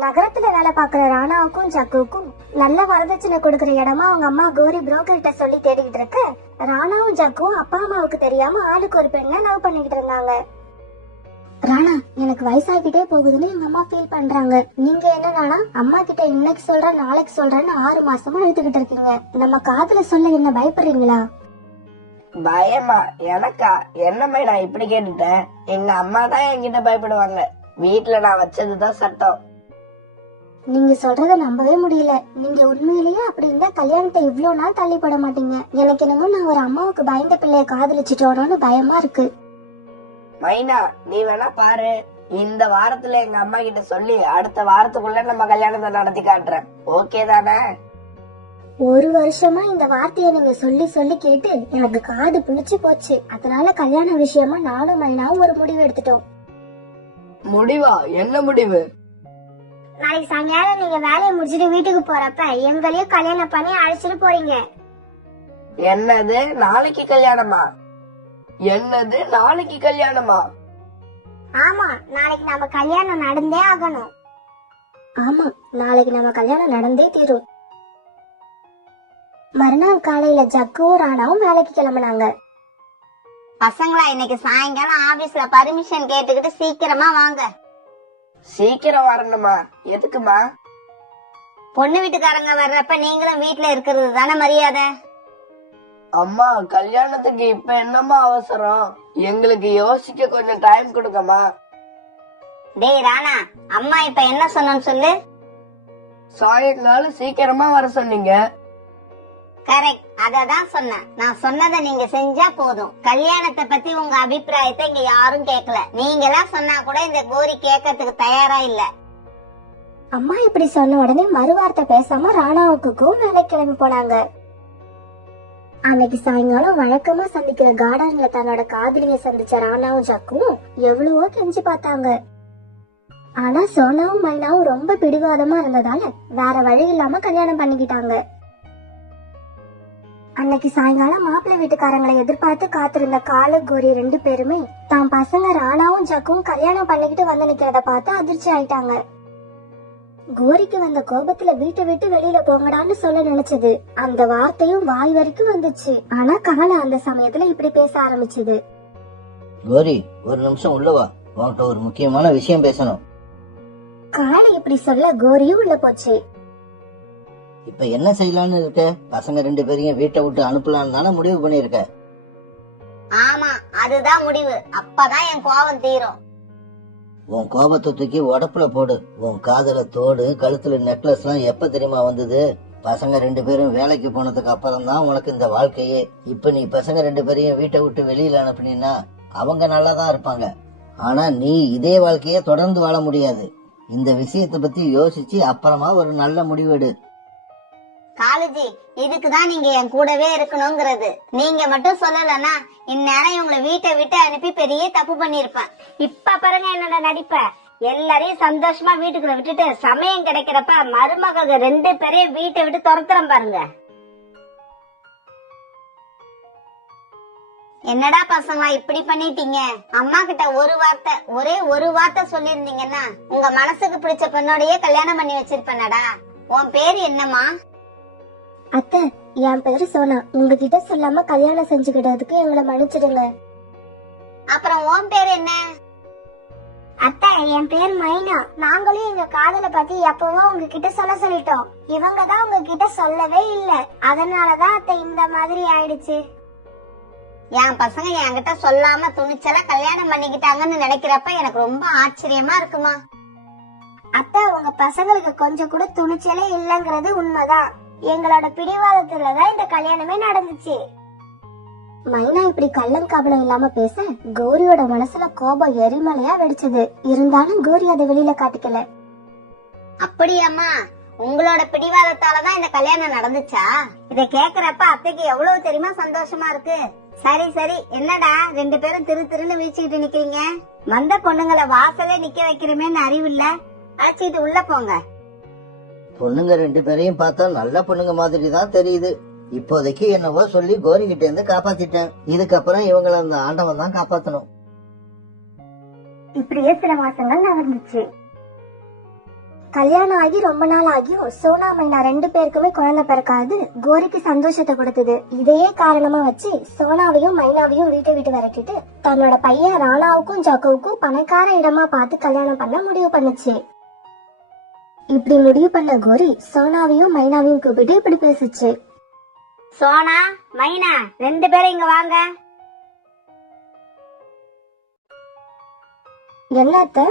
நகரத்துல வேலை பாக்குற ராணாவுக்கும் ஜக்குவுக்கும் நல்ல வரதட்சணை கொடுக்கற இடமா அவங்க அம்மா கோரி புரோக்கர்கிட்ட சொல்லி தேடிக்கிட்டு இருக்க, ராணாவும் ஜக்குவும் அப்பா அம்மாவுக்கு தெரியாம ஆளுக்கு ஒரு பெண்ணை லவ் பண்ணிக்கிட்டு இருந்தாங்க. ராணா, எனக்கு வயசாகிட்டே போகுதுன்னு எங்க அம்மா ஃபீல் பண்றாங்க. நீங்க என்ன ராணா, அம்மா கிட்ட இன்னைக்கு சொல்றேன் நாளைக்கு சொல்றேன்னு 6 மாசமா எழுத்துக்கிட்டு இருக்கீங்க. நம்ம காதுல சொல்ல என்ன பயப்படுறீங்களா? பயமா? எனக்கா? என்னமே நான் இப்படி கேட்டுட்டேன். எங்க அம்மா தான் என்கிட்ட பயப்படுவாங்க. வீட்டுல நான் வச்சதுதான் சட்டம். நீங்க சொல்றத நம்பவே முடியல. நீங்க உண்மையிலேயே அப்படி இருந்தா கல்யாணத்தை இவ்வளவு நாள் தள்ளி போட மாட்டீங்க. எனக்கு என்னமோ நான் ஒரு அம்மாவுக்கு பயந்த பிள்ளைய காதலிச்சுட்டோன்னு பயமா இருக்கு. மைனா, நீ வேணா பாரு. இந்த வாரத்துல எங்க அம்மா கிட்ட சொல்லி அடுத்த வாரத்துக்குள்ள நம்ம கல்யாணத்தை நடத்தி காட்டுறேன். ஓகே தானே? 1 வருஷமா இந்த வார்த்தையை நீங்க சொல்லி சொல்லி கேட்டு எனக்கு காது புளிச்சு போச்சு. அதனால கல்யாண விஷயமா நானும் மைனாவும் ஒரு முடிவு எடுத்துட்டோம். முடிவா? என்ன முடிவு? நாளைக்கு சாயங்காலம் நீங்க வேலையை முடிச்சிட்டு வீட்டுக்கு போறப்ப எங்களையும் கல்யாணம் பண்ணி அழைச்சிட்டு போறீங்க. என்னது நாளைக்கு கல்யாணமா? என்னது நாளைக்கு கல்யாணமா? ஆமா, நாளைக்கு நம்ம கல்யாணம் நடந்தே ஆகணும். ஆமா, நாளைக்கு நம்ம கல்யாணம் நடந்தே தீரும். மறுநாள் காலையில ஜக்குவும் ராணாவும் வேலைக்கு கிளம்பினாங்க. பசங்களா, இன்னைக்கு சாயங்காலம் ஆபீஸ்ல பர்மிஷன் கேட்டுக்கிட்டு சீக்கிரமா வாங்க. சீக்கிரம் வரணுமா? எதுக்குமா? பொண்ணு வீட்டுக்காரங்க வர்றப்ப நீங்களும் வீட்டுல இருக்கிறது தானே மரியாதை. அம்மா, கல்யாணத்துக்கு இப்ப என்னம்மா அவசரம்? எங்களுக்கு யோசிக்க கொஞ்சம் டைம் கொடுங்கம்மா. டேய் ராணா, அம்மா இப்ப என்ன சொன்னு சொல்லு. சாயங்காலம் சீக்கிரமா வர சொன்னீங்க. கரெக்ட், அததான் சொன்னேன். நான் சொன்னதை நீங்க செஞ்சா போதும். கல்யாணத்தை பத்தி உங்க அபிப்பிராயத்தை இங்க யாரும் கேட்கல. நீங்களா சொன்னா கூட இந்த கோரி கேட்கறதுக்கு தயாரா இல்ல. அம்மா இப்படி சொன்ன உடனே மறுவார்த்தை பேசாம ராணாவுக்கும் வேலைக்கு கிளம்பி போனாங்க. அன்னைக்கு சாயங்காலம் வழக்கமா சந்திக்கிற கார்டன்ல தன்னோட காதலிய சந்திச்ச ராணாவும் ஜக்குவும் எவ்வளவோ கெஞ்சி பார்த்தாங்க. ஆனா சோனாவும் மைனாவும் ரொம்ப பிடிவாதமா இருந்ததால வேற வழி இல்லாம கல்யாணம் பண்ணிக்கிட்டாங்க. அன்னைக்கு சாயங்காலம் மாப்பிள்ளை வீட்டுக்காரங்களை எதிர்பார்த்து காத்திருந்த காலு கோரி 2 பேருமே தான் பசங்க ராணாவும் ஜக்குவும் கல்யாணம் பண்ணிக்கிட்டு வந்து நிக்கிறத பார்த்து அதிர்ச்சி ஆயிட்டாங்க. கோரிக்கு வந்த கோபத்துல வீட்டை விட்டு வெளியில போங்கடான்னு சொல்ல நினைச்சது. அந்த வார்த்தையும் வாய் வரைக்கும் வந்துச்சு. ஆனா காலை அந்த சமயத்துல இப்படி பேச ஆரம்பிச்சது. கோரி, ஒரு நிமிஷம் உள்ளவா, உன்கிட்ட ஒரு முக்கியமான விஷயம் பேசணும். காலை இப்படி சொல்ல கோரியும் உள்ள போச்சு. இப்ப என்ன செய்யலான்னு இருக்க? பசங்க 2 பேரையும் வீட்டை விட்டு அனுப்பலான்னு தானே முடிவு பண்ணிருக்க? ஆமா, அதுதான் முடிவு. அப்பதான் என் கோபம் தீரும். உன் கோபத்தை தூக்கி உடப்புல போடு. உன் காதுல தோடு, கழுத்துல நெக்லஸ் எல்லாம் எப்ப தெரியுமா வந்தது? பசங்க 2 பேரும் வேலைக்கு போனதுக்கு அப்புறம் தான் உனக்கு இந்த வாழ்க்கையே. இப்ப நீ பசங்க 2 பேரையும் வீட்டை விட்டு வெளியில அனுப்புனீன்னா அவங்க நல்லாதான் இருப்பாங்க. ஆனா நீ இதே வாழ்க்கைய தொடர்ந்து வாழ முடியாது. இந்த விஷயத்தை பத்தி யோசிச்சு அப்புறமா ஒரு நல்ல முடிவெடு. காலேஜி, இதுக்குதான் நீங்க என் கூடவே இருக்கணுங்கிறது. நீங்க மட்டும் சொல்லலன்னா இந்நேரம் இவங்களை வீட்டை விட்டு அனுப்பி பெரிய தப்பு பண்ணிருப்பேன். இப்ப பாருங்க என்னோட நடிப்ப. எல்லாரையும் சந்தோஷமா வீட்டுக்குள்ள விட்டுட்டு சமயம் கிடைக்கிறப்ப மருமகள் 2 பேரையும் வீட்டை விட்டு துரத்துறேன் பாருங்க. என்னடா பசங்களா இப்படி பண்ணிட்டீங்க? அம்மா கிட்ட ஒரே ஒரு வார்த்தை சொல்லிருந்தீங்கன்னா உங்க மனசுக்கு பிடிச்ச பெண்ணோடயே கல்யாணம் பண்ணி வச்சிருப்பேனடா. உன் பேரு என்னம்மா? அத்தை, என் பேரு சோனா. உங்ககிட்ட சொல்லாம கல்யாணம் செஞ்சுக்கிட்டதுக்கு எங்களை மன்னிச்சிடுங்க. அப்புறம் உன் பேரு என்ன? அத்தை, என் பேர் மைனா. நாங்களும் எங்க காதலை பத்தி எப்பவோ உங்ககிட்ட சொல்லிட்டோம். இவங்க தான் உங்ககிட்ட சொல்லவே இல்ல. அதனாலதான் அத்தை இந்த மாதிரி ஆயிடுச்சு. என் பசங்க என்கிட்ட சொல்லாம துணிச்சலா கல்யாணம் பண்ணிக்கிட்டாங்கன்னு நினைக்கிறப்ப எனக்கு ரொம்ப ஆச்சரியமா இருக்குமா. அத்தை, உங்க பசங்களுக்கு கொஞ்சம் கூட துணிச்சலே இல்லங்கிறது உண்மைதான். எங்களோட பிடிவாதத்துலதான் இந்த கல்யாணமே நடந்துச்சு. மைனா இப்படி கள்ளம் கபலம் இல்லாம பேச கௌரியோட மனசுல கோபம் எரிமலையா வெடிச்சது. இருந்தாலும் கௌரி அதை வெளியில காட்டிக்கல. அப்படியாம்மா, உங்களோட பிடிவாதத்தாலதான் இந்த கல்யாணம் நடந்துச்சா? இத கேக்குறப்ப அத்தைக்கு எவ்வளவு தெரியுமா சந்தோஷமா இருக்கு. சரி சரி, என்னடா 2 பேரும் திருன்னு வீழ்ச்சிக்கிட்டு நிக்கிறீங்க? வந்த பொண்ணுங்களை வாசலே நிக்க வைக்கிறமேன்னு அறிவில்ல. அழைச்சிட்டு உள்ள போங்க. பொண்ணுங்க 2 பேரையும் பார்த்தா நல்ல பொண்ணுங்க மாதிரி தான் தெரியுது. இப்போதைக்கு என்னவோ சொல்லி கோரி கிட்ட இருந்து காப்பாத்திட்டேன். இதுக்கப்புறம் இவங்களை அந்த ஆண்டவன் தான் காப்பாத்தணும். இப்படியே சில மாசங்கள் நகர்ந்துச்சு. கல்யாணம் ஆகி ரொம்ப நாள் ஆகியும் சோனா மைனா 2 பேருக்குமே குழந்தை பிறக்காது கோரிக்கு சந்தோஷத்தை கொடுத்தது. இதையே காரணமா வச்சு சோனாவையும் மைனாவையும் வீட்டை விட்டு விரட்டிட்டு தன்னோட பையன் ராணாவுக்கும் ஜக்குவுக்கும் பணக்கார இடமா பார்த்து கல்யாணம் பண்ண முடிவு பண்ணுச்சு. இப்படி முடிவு பண்ண கோரி சோனாவையும் மைனாவையும் கூப்பிட்டு இப்படி பேசுச்சு. சோனா, மைனா 2 பேரும் இங்க வாங்க. என்ன அத்தை?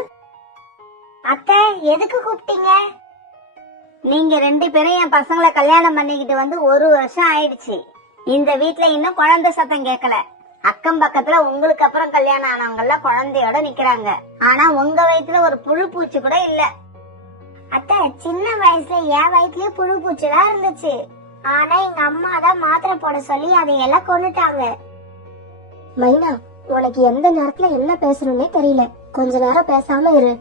அத்தை, எதுக்கு கூப்பிட்டீங்க? நீங்க 2 பேரும் என் பசங்களை கல்யாணம் பண்ணிக்கிட்டு வந்து 1 வருஷம் ஆயிடுச்சு. இந்த வீட்ல இன்னும் குழந்தை சத்தம் கேட்கல. அக்கம் பக்கத்துல உங்களுக்கு அப்புறம் கல்யாணம் ஆனவங்க குழந்தையோட நிக்கிறாங்க. ஆனா உங்க வயித்துல ஒரு புழு பூச்சி கூட இல்ல. அத்தை, சின்ன வயசுல என் வயிற்றுலயே புழு பூச்சிதான் இருந்துச்சு. ஆனா எங்க அம்மா தான் மாத்திரை போட சொல்லி அதையெல்லாம் கொண்டுட்டாங்க. மைனா, உனக்கு எந்த நேரத்துல என்ன பேசணும்னே தெரியல. கொஞ்ச நேரம் பேசாம இரு.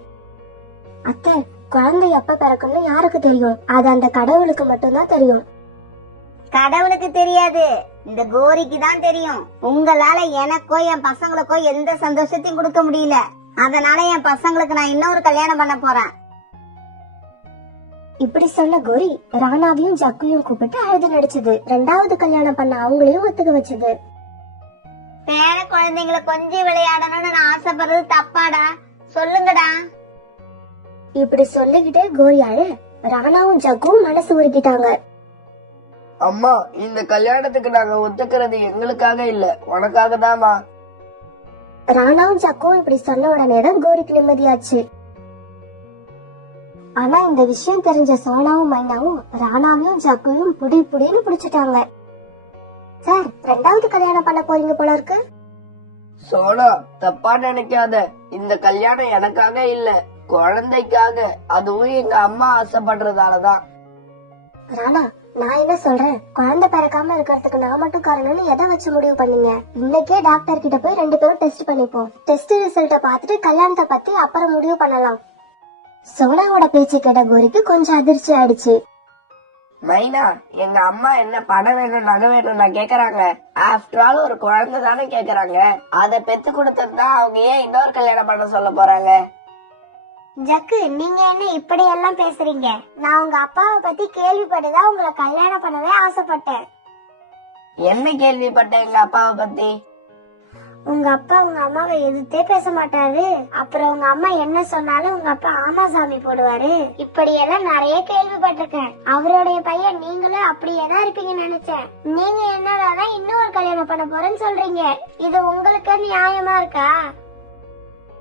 அத்தை, குழந்தை எப்ப பிறக்கும்னு யாருக்கு தெரியும்? அது அந்த கடவுளுக்கு மட்டும்தான் தெரியும். கடவுளுக்கு தெரியாது, இந்த கோரிக்கு தான் தெரியும். உங்களால எனக்கோ என் பசங்களுக்கோ எந்த சந்தோஷத்தையும் கொடுக்க முடியல. அதனால என் பசங்களுக்கு நான் இன்னொரு கல்யாணம் பண்ண போறேன். இப்படி சொன்ன கோரி ராணாவையும் ஜக்குவையும் கூப்பிட்டு அழுது நடிச்சது. 2வது கல்யாணம் பண்ண அவங்களையும் ஒத்துக்க வச்சது. பேர குழந்தைங்களை கொஞ்சம் விளையாடணும்னு நான் ஆசைப்படுறது தப்பாடா? சொல்லுங்கடா. இப்படி சொல்லிக்கிட்டே கோரி அழ ராணாவும் ஜக்குவும் மனசு உருக்கிட்டாங்க. அம்மா, இந்த கல்யாணத்துக்கு நாங்க ஒத்துக்கிறது எங்களுக்காக இல்ல, உனக்காக தாமா. ராணாவும் ஜக்குவும் இப்படி சொன்ன உடனேதான் கோரிக்கு நிம்மதியாச்சு. ஆனா இந்த விஷயம் தெரிஞ்ச சோனாவும் மைனாவும் ராணாவையும் ஜக்குவையும் புடின்னு பிடிச்சிட்டாங்க. சார், 2வது கல்யாணம் பண்ண போறீங்க போல இருக்கு. சோனா, தப்பா நினைக்காத. இந்த கல்யாணம் எனக்காக இல்ல, குழந்தைக்காக. அதுவும் எங்க அம்மா ஆசைப்படுறதாலதான். ராணா, நான் என்ன சொல்றேன், குழந்தை பிறக்காம இருக்கிறதுக்கு நான் மட்டும் காரணம்னு எதை வச்சு முடிவு பண்ணீங்க? இன்னைக்கே டாக்டர் கிட்ட போய் 2 பேரும் டெஸ்ட் பண்ணிப்போம். டெஸ்ட் ரிசல்ட்ட பாத்துட்டு கல்யாணத்தை பத்தி அப்புறம் முடிவு பண்ணலாம். சோனாவோட பேச்சு கேட்ட கோரிக்கு கொஞ்சம் அதிர்ச்சி ஆயிடுச்சு. மைனா, எங்க அம்மா என்ன பணம் வேணும் நகை வேணும்னா கேக்குறாங்க? ஆஃப்டர் ஆல் ஒரு குழந்தை தானே கேக்குறாங்க. அத பெத்து கொடுத்ததுதான் அவங்க ஏன் இன்னொரு கல்யாணம் பண்ண சொல்ல போறாங்க? ஜக்கு, நீங்க என்ன இப்படி எல்லாம் பேசுறீங்க? நான் உங்க அப்பாவை பத்தி கேள்விப்பட்டுதான் உங்களை கல்யாணம் பண்ணவே ஆசைப்பட்டேன். என்ன கேள்விப்பட்ட எங்க அப்பாவை பத்தி? உங்க அப்பா உங்க அம்மாவை எதிர்த்தே பேச மாட்டாரு. அப்புறம் உங்க அம்மா என்ன சொன்னாலும் உங்க அப்பா ஆமா சாமி போடுவாரு. இப்படி எல்லாம் நிறைய கேள்விப்பட்டிருக்கேன். அவருடைய பையன் நீங்களும் அப்படியே தான் இருப்பீங்கன்னு நினைச்சேன். நீங்க என்னதான் இன்னொரு கல்யாணம் பண்ண போறேன்னு சொல்றீங்க. இது உங்களுக்கு நியாயமா இருக்கா?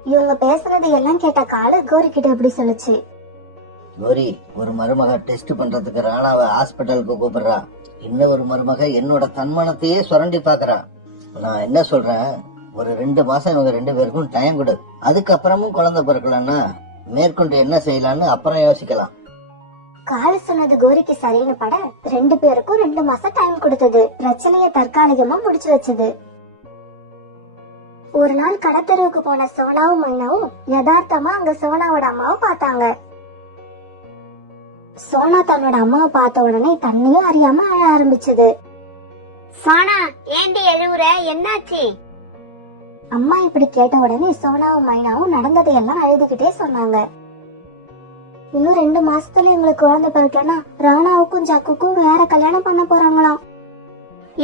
இவங்க பேசுறது எல்லாம் கேட்ட காலு கோரி கிட்ட எப்படி சொல்லுச்சு. கோரி, ஒரு மருமக டெஸ்ட் பண்றதுக்கு ராணாவை ஹாஸ்பிட்டலுக்கு கூப்பிடுறா. இன்னொரு மருமக என்னோட தன்மானத்தையே சுரண்டி பாக்குறா. நான் என்ன சொல்றேன், ஒரு 2 மாசம் இவங்க 2 பேருக்கும் டைம் கொடு. அதுக்கப்புறமும் குழந்தை பிறக்கலன்னா மேற்கொண்டு என்ன செய்யலான்னு அப்புறம் யோசிக்கலாம். காலு சொன்னது கோரிக்கு சரின்னு பட 2 பேருக்கும் 2 மாசம் டைம் கொடுத்தது. பிரச்சனைய தற்காலிகமா முடிச்சு வச்சது. ஒரு நாள் கடத்தெருவுக்கு போன சோனாவும் மைனாவும் யதார்த்தமா அங்க சோனாவோட அம்மாவை பார்த்தாங்க. சோனா தன்னோட அம்மாவை பார்த்த உடனே தன்னையும் அறியாம அழ ஆரம்பிச்சது. சோனா, ஏண்டி எழுவுற? என்னாச்சு? அம்மா இப்படி கேட்ட உடனே சோனாவும் மைனாவும் நடந்ததையெல்லாம் அழுதுகிட்டே சொன்னாங்க. இன்னும் 2 மாசத்துல எங்களுக்கு குழந்தை பிறக்கலன்னா ராணாவுக்கும் ஜக்குக்கும் வேற கல்யாணம் பண்ண போறாங்களாம்.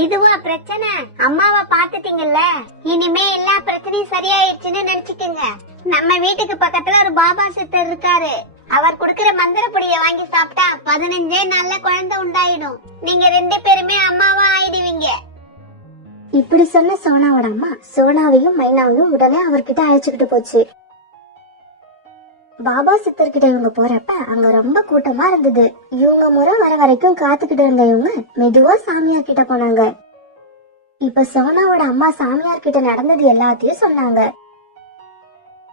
இதுவா பிரச்சனை? அம்மாவை பாத்துட்டீங்கல்ல, இனிமே எல்லா பிரச்சனையும் சரியாயிடுச்சுன்னு நினைச்சுக்கோங்க. நம்ம வீட்டுக்கு பக்கத்துல ஒரு பாபா சித்தர் இருக்காரு. அவர் குடுக்கிற மந்திர பொடிய வாங்கி சாப்பிட்டா 15 நாள்ல குழந்தை உண்டாயிடும். நீங்க 2 பேருமே அம்மாவா ஆயிடுவீங்க. இப்படி சொன்ன சோனாவோட அம்மா சோனாவையும் மைனாவையும் உடனே அவர்கிட்ட அழைச்சுக்கிட்டு போச்சு. பாபா சித்தர்கிட்ட இவங்க போறப்ப அங்க ரொம்ப கூட்டமா இருந்தது. இவங்க முறை வர வரைக்கும் காத்துக்கிட்டு இருந்த இவங்க மெதுவா சாமியார் கிட்ட போனாங்க. இப்ப சோனாவோட அம்மா சாமியார் கிட்ட நடந்தது எல்லாத்தையும் சொன்னாங்க.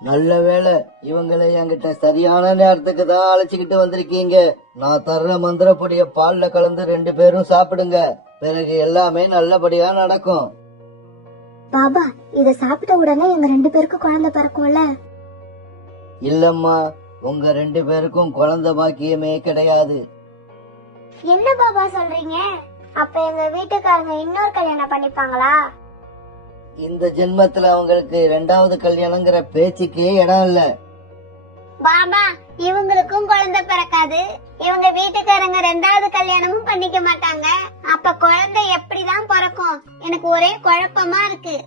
நல்ல வேளை இவங்களை என்கிட்ட சரியான நேரத்துக்கு தான் அழைச்சுக்கிட்டு வந்திருக்கீங்க. நான் தர்ற மந்திர பொடிய பால்ல கலந்து 2 பேரும் சாப்பிடுங்க. பிறகு எல்லாமே நல்லபடியா நடக்கும். பாபா, இத சாப்பிட்ட உடனே எங்க 2 பேருக்கும் குழந்தை பிறக்கும்ல? இல்லம்மா, உங்க 2 பேருக்கும் குழந்தை பாக்கியமே கிடையாது. என்ன பாபா சொல்றீங்க? அப்ப எங்க வீட்டுக்காரங்க இன்னொரு கல்யாணம் பண்ணிப்பாங்களா? இந்த ஜென்மத்துல அவங்களுக்கு 2வது கல்யாணங்கிற பேச்சுக்கே இடம் இல்ல. பாபா, இவங்களுக்கும் குழந்தை பிறக்காது. இவங்க வீட்டுக்காரங்க 2வது கல்யாணமும் பண்ணிக்க மாட்டாங்க. அப்ப குழந்தை எப்படிதான் பிறக்கும்? எனக்கு ஒரே குழப்பமா இருக்கு.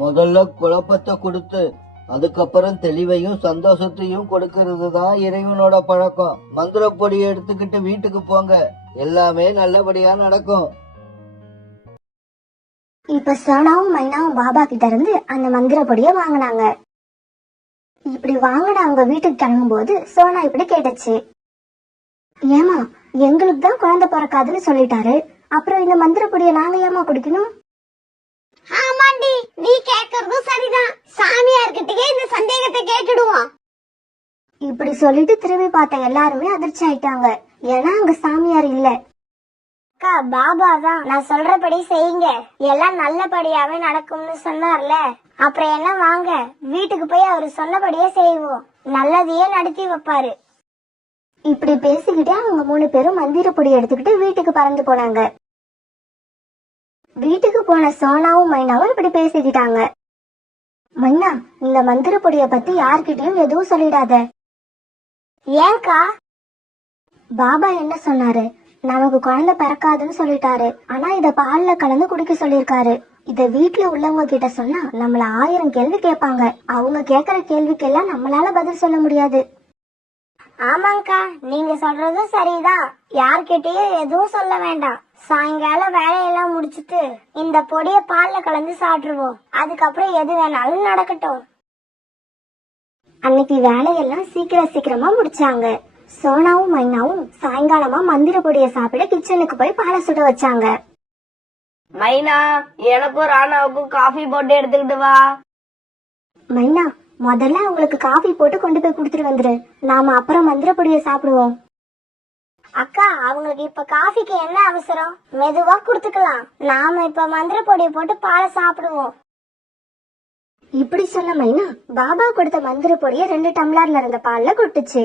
முதல்ல குழப்பத்தை கொடுத்து அதுக்கப்புறம் தெளிவையும் சந்தோஷத்தையும் கொடுக்கறது தான் இறைவனோட பழக்கம். மந்திர பொடியை எடுத்துக்கிட்டு வீட்டுக்கு போங்க, எல்லாமே நல்லபடியா நடக்கும். இப்ப சோனாவும் மைனாவும் பாபா கிட்ட இருந்து அந்த மந்திர பொடிய வாங்கினாங்க. இப்படி வாங்கின அவங்க வீட்டுக்கு கிளம்பும் போது சோனா இப்படி கேட்டுச்சு. ஏமா, எங்களுக்கு தான் குழந்தை பிறக்காதுன்னு சொல்லிட்டாரு, அப்புறம் இந்த மந்திர பொடிய நாங்க ஏமா குடிக்கணும்? ஆமாண்டி, நீ கேக்குறதும் சரிதான். சாமியார்கிட்டயே இந்த சந்தேகத்தை கேட்டுடுவோம். இப்படி சொல்லிட்டு திரும்பி பார்த்த எல்லாருமே அதிர்ச்சி ஆயிட்டாங்க. ஏன்னா அங்க சாமியார் இல்ல. அக்கா, பாபா தான் நான் சொல்றபடி செய்யுங்க, எல்லாம் நல்லபடியாவே நடக்கும்னு சொன்னார்ல. அப்புறம் என்ன, வாங்க வீட்டுக்கு போய் அவரு சொன்னபடியே செய்வோம். நல்லதையே நடத்தி வைப்பாரு. இப்படி பேசிக்கிட்டே அவங்க 3 பேரும் மந்திர பொடி எடுத்துக்கிட்டு வீட்டுக்கு பறந்து போனாங்க. வீட்டுக்கு போன சோனாவும் மைனாவும் இப்படி பேசிக்கிட்டாங்க. மைனா, இந்த மந்திர பொடிய பத்தி யார்கிட்டயும் எதுவும் சொல்லிடாத. ஏன்கா? பாபா என்ன சொன்னாரு? நமக்கு குழந்தை பிறக்காதுன்னு சொல்லிட்டாரு. ஆனா இத பால்ல கலந்து குடிக்க சொல்லிருக்காரு. இத வீட்டுல உள்ளவங்க கிட்ட சொன்னா நம்மள 1000 கேள்வி கேட்பாங்க. அவங்க கேக்குற கேள்விக்கெல்லாம் நம்மளால பதில் சொல்ல முடியாது. ஆமாங்கா, நீங்க சொல்றதும் சரிதான். யார்கிட்டயும் எதுவும் சொல்ல வேண்டாம். சாயங்காலம் வேலையெல்லாம் முடிச்சிட்டு இந்த பொடிய பால்ல கலந்து சாப்பிட்டுருவோம். அதுக்கப்புறம் எது வேணாலும் நடக்கட்டும். அன்னைக்கு வேலையெல்லாம் சீக்கிரமா முடிச்சாங்க. சோனாவும் மைனாவும் சாயங்காலமா மந்திர பொடிய சாப்பிட கிச்சனுக்கு போய் பாலை சுட வச்சாங்க. மைனா, எனக்கும் ராணாவுக்கும் காஃபி போட்டு எடுத்துக்கிட்டு வா. மைனா, முதல்ல அவங்களுக்கு காஃபி போட்டு கொண்டு போய் கொடுத்துட்டு வந்துரு. நாம அப்புறம் மந்திர பொடிய சாப்பிடுவோம். அக்கா, அவங்களுக்கு இப்ப காஃபிக்கு என்ன அவசரம்? மெதுவா குடுத்துக்கலாம். நாம இப்ப மந்திர பொடியை போட்டு பாலை சாப்பிடுவோம். இப்படி சொல்ல மைனா பாபா கொடுத்த மந்திர பொடிய 2 டம்ளர்ல இருந்த பால்ல கொட்டுச்சு.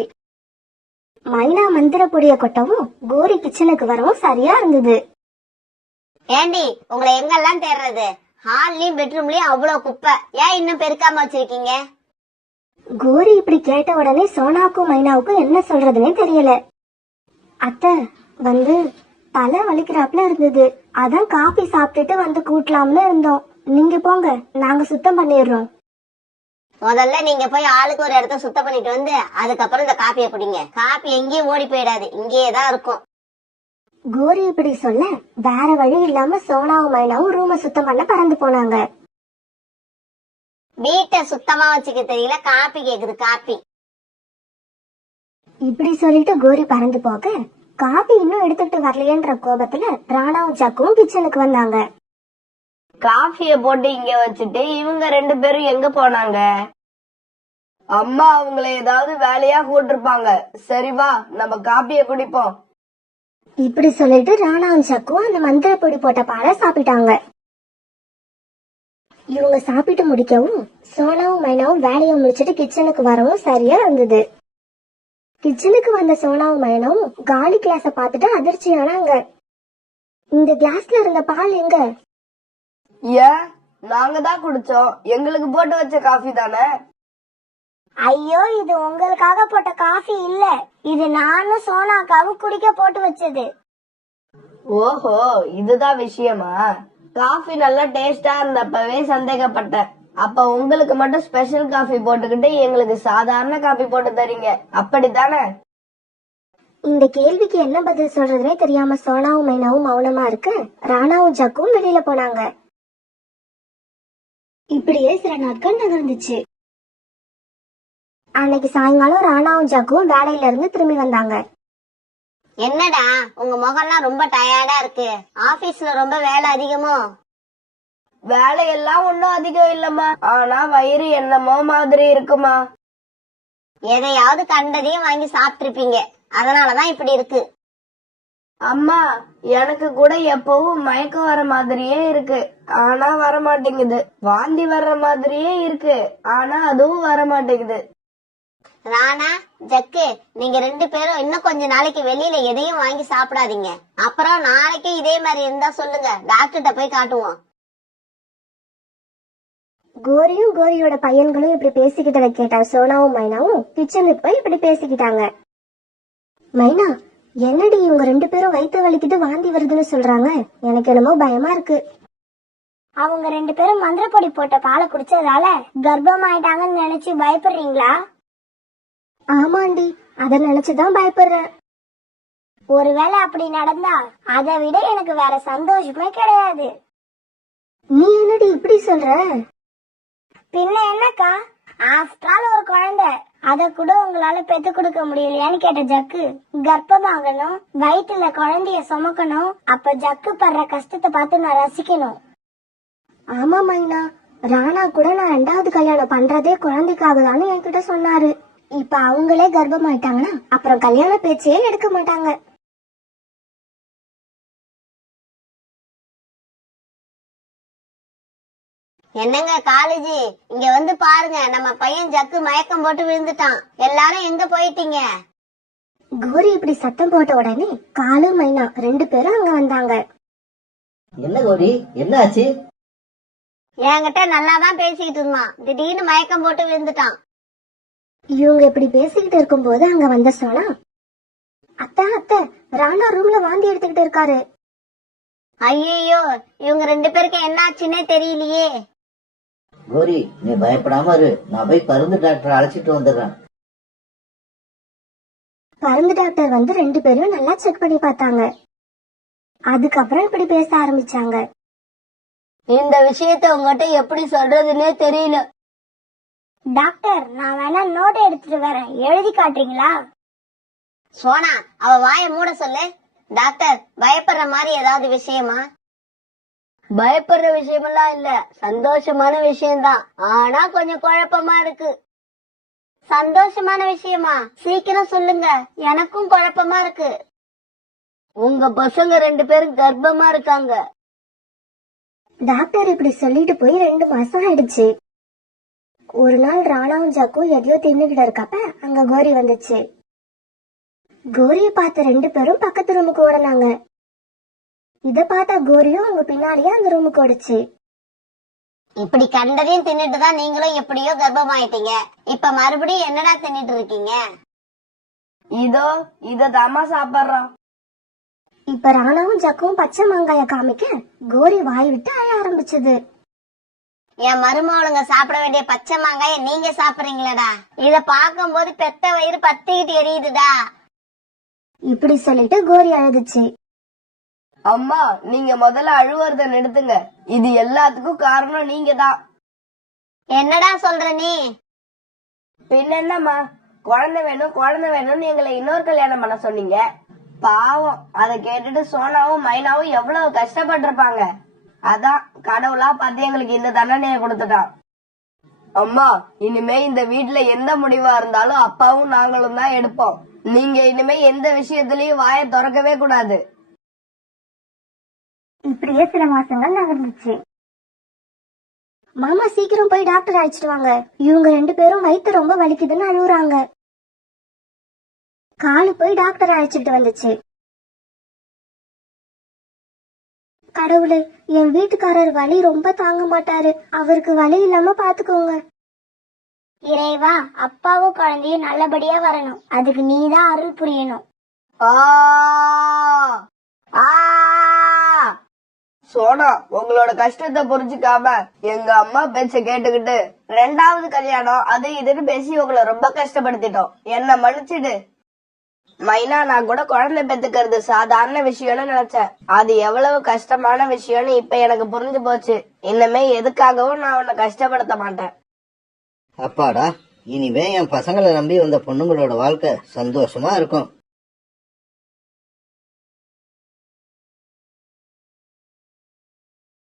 மைனா மந்திர பொடிய கொட்டவும் கோரி கிச்சனுக்கு வரவும் சரியா இருந்தது. ஏண்டி, உங்களை எங்கெல்லாம் தேடுறது? ஹால்லயும் பெட்ரூம்லயும் அவ்வளவு குப்பை. ஏன் இன்னும் பெருக்காம வச்சிருக்கீங்க? கோரி இப்படி கேட்ட உடனே சோனாவுக்கும் மைனாவுக்கும் என்ன சொல்றதுன்னே தெரியல. அத்தை வந்து தலை வலிக்கிறாப்புல இருந்தது, அதான் காபி சாப்பிட்டுட்டு வந்து கூட்டலாம்னு இருந்தோம். நீங்க போங்க, நாங்க சுத்தம் பண்ணிடுறோம். முதல்ல நீங்க போய் ஆளுக்கு ஒரு இடத்த சுத்தம் பண்ணிட்டு வந்து அதுக்கப்புறம் இந்த காப்பியை குடிங்க. காப்பி எங்கேயும் ஓடி போயிடாது, இங்கேயே தான் இருக்கும். கோரி இப்படி சொல்ல வேற வழி இல்லாம சோனாவும் மைனாவும் ரூம சுத்தம் பண்ண பறந்து போனாங்க. வீட்டை சுத்தமா வச்சுக்க தெரியல, காப்பி கேக்குது காப்பி. இப்படி சொல்லிட்டு கோரி பறந்து போக காபி இன்னும் எடுத்துட்டு வரலையேன்ற கோபத்துல ராணாவும் ஜக்கும் கிச்சனுக்கு வந்தாங்க. காஃபிய போட்டு இங்க வச்சுட்டு இவங்க 2 பேரும் எங்க போனாங்க? அம்மா அவங்கள ஏதாவது வேலையா கூட்டிருப்பாங்க. சரி வா, நம்ம காப்பிய குடிப்போம். இப்படி சொல்லிட்டு ராணாவும் ஜக்கும் அந்த மந்திர பொடி போட்ட பாலை சாப்பிட்டாங்க. இவங்க சாப்பிட்டு முடிக்கவும் சோனாவும் மைனாவும் வேலையை முடிச்சிட்டு கிச்சனுக்கு வரவும் சரியா இருந்தது. கிச்சனுக்கு வந்த சோனாவும் மைனாவும் காலி கிளாஸ பாத்துட்டு அதிர்ச்சியானாங்க. இந்த கிளாஸ்ல இருந்த பால் எங்க? ஏன், நாங்க தான் குடிச்சோம். எங்களுக்கு போட்டு வச்ச காஃபி தானே. ஐயோ, இது உங்களுக்காக போட்ட காஃபி இல்ல, இது நானும் சோனாக்காவும் குடிக்க போட்டு வச்சது. ஓஹோ, இதுதான் விஷயமா? காஃபி நல்லா டேஸ்டா இருந்தப்பவே சந்தேகப்பட்டேன். அப்ப உங்களுக்கு மட்டும் ஸ்பெஷல் காஃபி போட்டுக்கிட்டு எங்களுக்கு சாதாரண காஃபி போட்டு தரீங்க, அப்படித்தானே? இந்த கேள்விக்கு என்ன பதில் சொல்றதுனே தெரியாம சோனாவும் மைனாவும் மௌனமா இருக்கு. ராணாவும் ஜக்கும் வெளியில போனாங்க. இப்படியே சில நாட்கள் நகர்ந்துச்சு. அன்னைக்கு சாயங்காலம் ராணாவும் ஜக்கும் வேலையில இருந்து திரும்பி வந்தாங்க. என்னடா உங்க முகம்லாம் ரொம்ப டயர்டா இருக்கு, ஆபீஸ்ல ரொம்ப வேலை அதிகமோ? வேலையெல்லாம் ஒன்னும் அதிகம் இல்லம்மா, ஆனா வயிறு என்னமோ மாதிரி இருக்குமா. எதையாவது கண்டதையும் வாங்கி சாப்பிட்டிருப்பீங்க, அதனாலதான் இப்படி இருக்கு. அம்மா, எனக்கு கூட எப்பவும் மயக்கம் வர மாதிரியே இருக்கு, ஆனா வர மாட்டேங்குது. வாந்தி வர்ற மாதிரியே இருக்கு, ஆனா அதுவும் வர மாட்டேங்குது. ராணா, ஜக்கு, நீங்க 2 பேரும் இன்னும் கொஞ்ச நாளைக்கு வெளியில எதையும் வாங்கி சாப்பிடாதீங்க. அப்புறம் நாளைக்கு இதே மாதிரி இருந்தா சொல்லுங்க, டாக்டர்கிட்ட போய் காட்டுவோம். கோரியும் கோரியோட பையன்களும் இப்படி பேசிக்கிட்டதை கேட்டா சோனாவும் மைனாவும் கிச்சனுக்கு போய் இப்படி பேசிக்கிட்டாங்க. மைனா, என்னடி இவங்க 2 பேரும் வயிற்று வலிக்கிட்டு வாந்தி வருதுன்னு சொல்றாங்க, எனக்கு என்னமோ பயமா இருக்கு. அவங்க 2 பேரும் மந்திர பொடி போட்ட பாலை குடிச்சதால கர்ப்பம் ஆயிட்டாங்கன்னு நினைச்சு பயப்படுறீங்களா? ஆமாண்டி, அத நினைச்சுதான் பயப்படுறேன். ஒருவேளை அப்படி நடந்தா அதை விட எனக்கு வேற சந்தோஷமே கிடையாது. நீ என்னடி இப்படி சொல்ற? பின்ன என்னக்கா, ஆஃப்டர் ஆல் ஒரு குழந்தை, அத கூட உங்களால பெத்து கொடுக்க முடியலையான்னு கேட்ட ஜக்கு. கர்ப்பமாகணும், வயிற்றுல குழந்தைய சுமக்கணும், அப்ப ஜக்கு படுற கஷ்டத்தை பார்த்து நான் ரசிக்கணும். ஆமா மைனா, ராணா கூட நான் 2வது கல்யாணம் பண்றதே குழந்தைக்காக தானே என்கிட்ட சொன்னாரு. இப்ப அவங்களே கர்ப்பமாயிட்டாங்கன்னா அப்புறம் கல்யாண பேச்சே எடுக்க மாட்டாங்க. என்னங்க காலேஜி, இங்க வந்து பாருங்க, நம்ம பையன் ஜக்கு மயக்கம் போட்டு விழுந்துட்டான். எல்லாரும் எங்க போயிட்டீங்க? கோரி இப்படி சத்தம் போட்ட உடனே காலு மைனா 2 பேரும் அங்க வந்தாங்க. என்ன கோரி, என்ன ஆச்சு? என்கிட்ட நல்லாதான் பேசிக்கிட்டு இருந்தான், திடீர்னு மயக்கம் போட்டு விழுந்துட்டான். இவங்க இப்படி பேசிக்கிட்டு இருக்கும் போது அங்க வந்த சோனா, அத்தை அத்தை, ராணா ரூம்ல வாந்தி எடுத்துக்கிட்டு இருக்காரு. ஐயோ, இவங்க 2 பேருக்கு என்னாச்சுன்னே தெரியலையே. கோரி, நீ பயப்படாம இரு, நான் போய் பருந்து டாக்டர் அழைச்சிட்டு வந்துடுறேன். பருந்து டாக்டர் வந்து 2 பேரும் நல்லா செக் பண்ணி பார்த்தாங்க. அதுக்கப்புறம் இப்படி பேச ஆரம்பிச்சாங்க. இந்த விஷயத்த உங்ககிட்ட எப்படி சொல்றதுன்னே தெரியல. டாக்டர், நான் வேணா நோட் எடுத்துட்டு வரேன், எழுதி காட்டுறீங்களா? சோனா, அவ வாயை மூட சொல்லு. டாக்டர், பயப்படுற மாதிரி ஏதாவது விஷயமா? பயப்படுற விஷயமெல்லாம் இல்ல, சந்தோஷமான விஷயம்தான், ஆனா கொஞ்சம் குழப்பமா இருக்கு. சந்தோஷமான விஷயமா? சீக்கிரம் சொல்லுங்க, எனக்கும் குழப்பமா இருக்கு. உங்க பசங்க 2 பேரும் கர்ப்பமா இருக்காங்க. டாக்டர் இப்படி சொல்லிட்டு போய் 2 மாசம் ஆயிடுச்சு. ஒரு நாள் ராணாவும் ஜக்கும் எதையோ தின்னுகிட்டு இருக்கப்ப அங்க கோரி வந்துச்சு. கோரிய பார்த்த 2 பேரும் பக்கத்து ரூமுக்கு ஓடினாங்க. இத பார்த்தா கோரியும் அவங்க பின்னாடியே அந்த ரூமுக்கு ஓடிச்சு. இப்படி கண்டதையும் தின்னுட்டு தான் நீங்களும் எப்படியோ கர்ப்பமாயிட்டீங்க. இப்ப மறுபடியும் என்னடா தின்னுட்டு இருக்கீங்க? இதோ இததாம்மா சாப்பிடுறோம். இப்ப ராணாவும் ஜக்கும் பச்சை மாங்காய காமிக்க கோரி வாய் விட்டு அழ ஆரம்பிச்சது. என் மருமகளுங்க சாப்பிட வேண்டிய பச்சை மாங்காய நீங்க சாப்பிடுறீங்களடா. இத பாக்கும்போது பெத்த வயிறு பத்திக்கிட்டு எரியுதுடா. இப்படி சொல்லிட்டு கோரி அழுதுச்சு. அம்மா, நீங்க முதல்ல அழுவுறத நிறுத்துங்க. இது எல்லாத்துக்கும் காரணம் நீங்க தான். என்னடா சொல்ற நீ? பின்ன என்னம்மா, குழந்தை வேணும்னு எங்களை இன்னொரு கல்யாணம் பண்ண சொன்னீங்க. பாவம், அதை கேட்டுட்டு சோனாவும் மைனாவும் எவ்வளவு கஷ்டப்பட்டிருப்பாங்க. அதான் கடவுளா பார்த்து எங்களுக்கு இந்த தண்டனையை கொடுத்துட்டான். அம்மா, இனிமே இந்த வீட்டுல எந்த முடிவா இருந்தாலும் அப்பாவும் நாங்களும் தான் எடுப்போம். நீங்க இனிமே எந்த விஷயத்திலயும் வாயை திறக்கவே கூடாது. இப்படியே சில மாசங்கள் நகர்ந்துச்சு. மாமா சீக்கிரம் போய் டாக்டர் அழைச்சிட்டு வாங்க, இவங்க 2 பேரும் வயித்து ரொம்ப வலிக்குதுன்னு அழுகுறாங்க. காலு போய் டாக்டர் அழைச்சிட்டு வந்துச்சு. கடவுளே, என் வீட்டுக்காரர் வலி ரொம்ப தாங்க மாட்டாரு, அவருக்கு வலி இல்லாம பாத்துக்கோங்க. இறைவா, அப்பாவும் குழந்தையும் நல்லபடியா வரணும். அதுக்கு நீதான் அருள் புரியணும். சோனா, உங்களோட கஷ்டத்தை புரிஞ்சுக்காம எங்க அம்மா பேச்ச கேட்டுக்கிட்டு 2வது கல்யாணம் அது இதுன்னு பேசி உங்களை ரொம்ப கஷ்டப்படுத்திட்டோம். என்ன மன்னிச்சிடு. மைனா, நான் கூட குழந்தை பெத்துக்கிறது சாதாரண விஷயம்னு நினைச்சேன். அது எவ்வளவு கஷ்டமான விஷயம்னு இப்ப எனக்கு புரிஞ்சு போச்சு. இனிமே எதுக்காகவும் நான் உன்னை கஷ்டப்படுத்த மாட்டேன். அப்பாடா, இனிமே என் பசங்களை நம்பி வந்த பொண்ணுங்களோட வாழ்க்கை சந்தோஷமா இருக்கும்.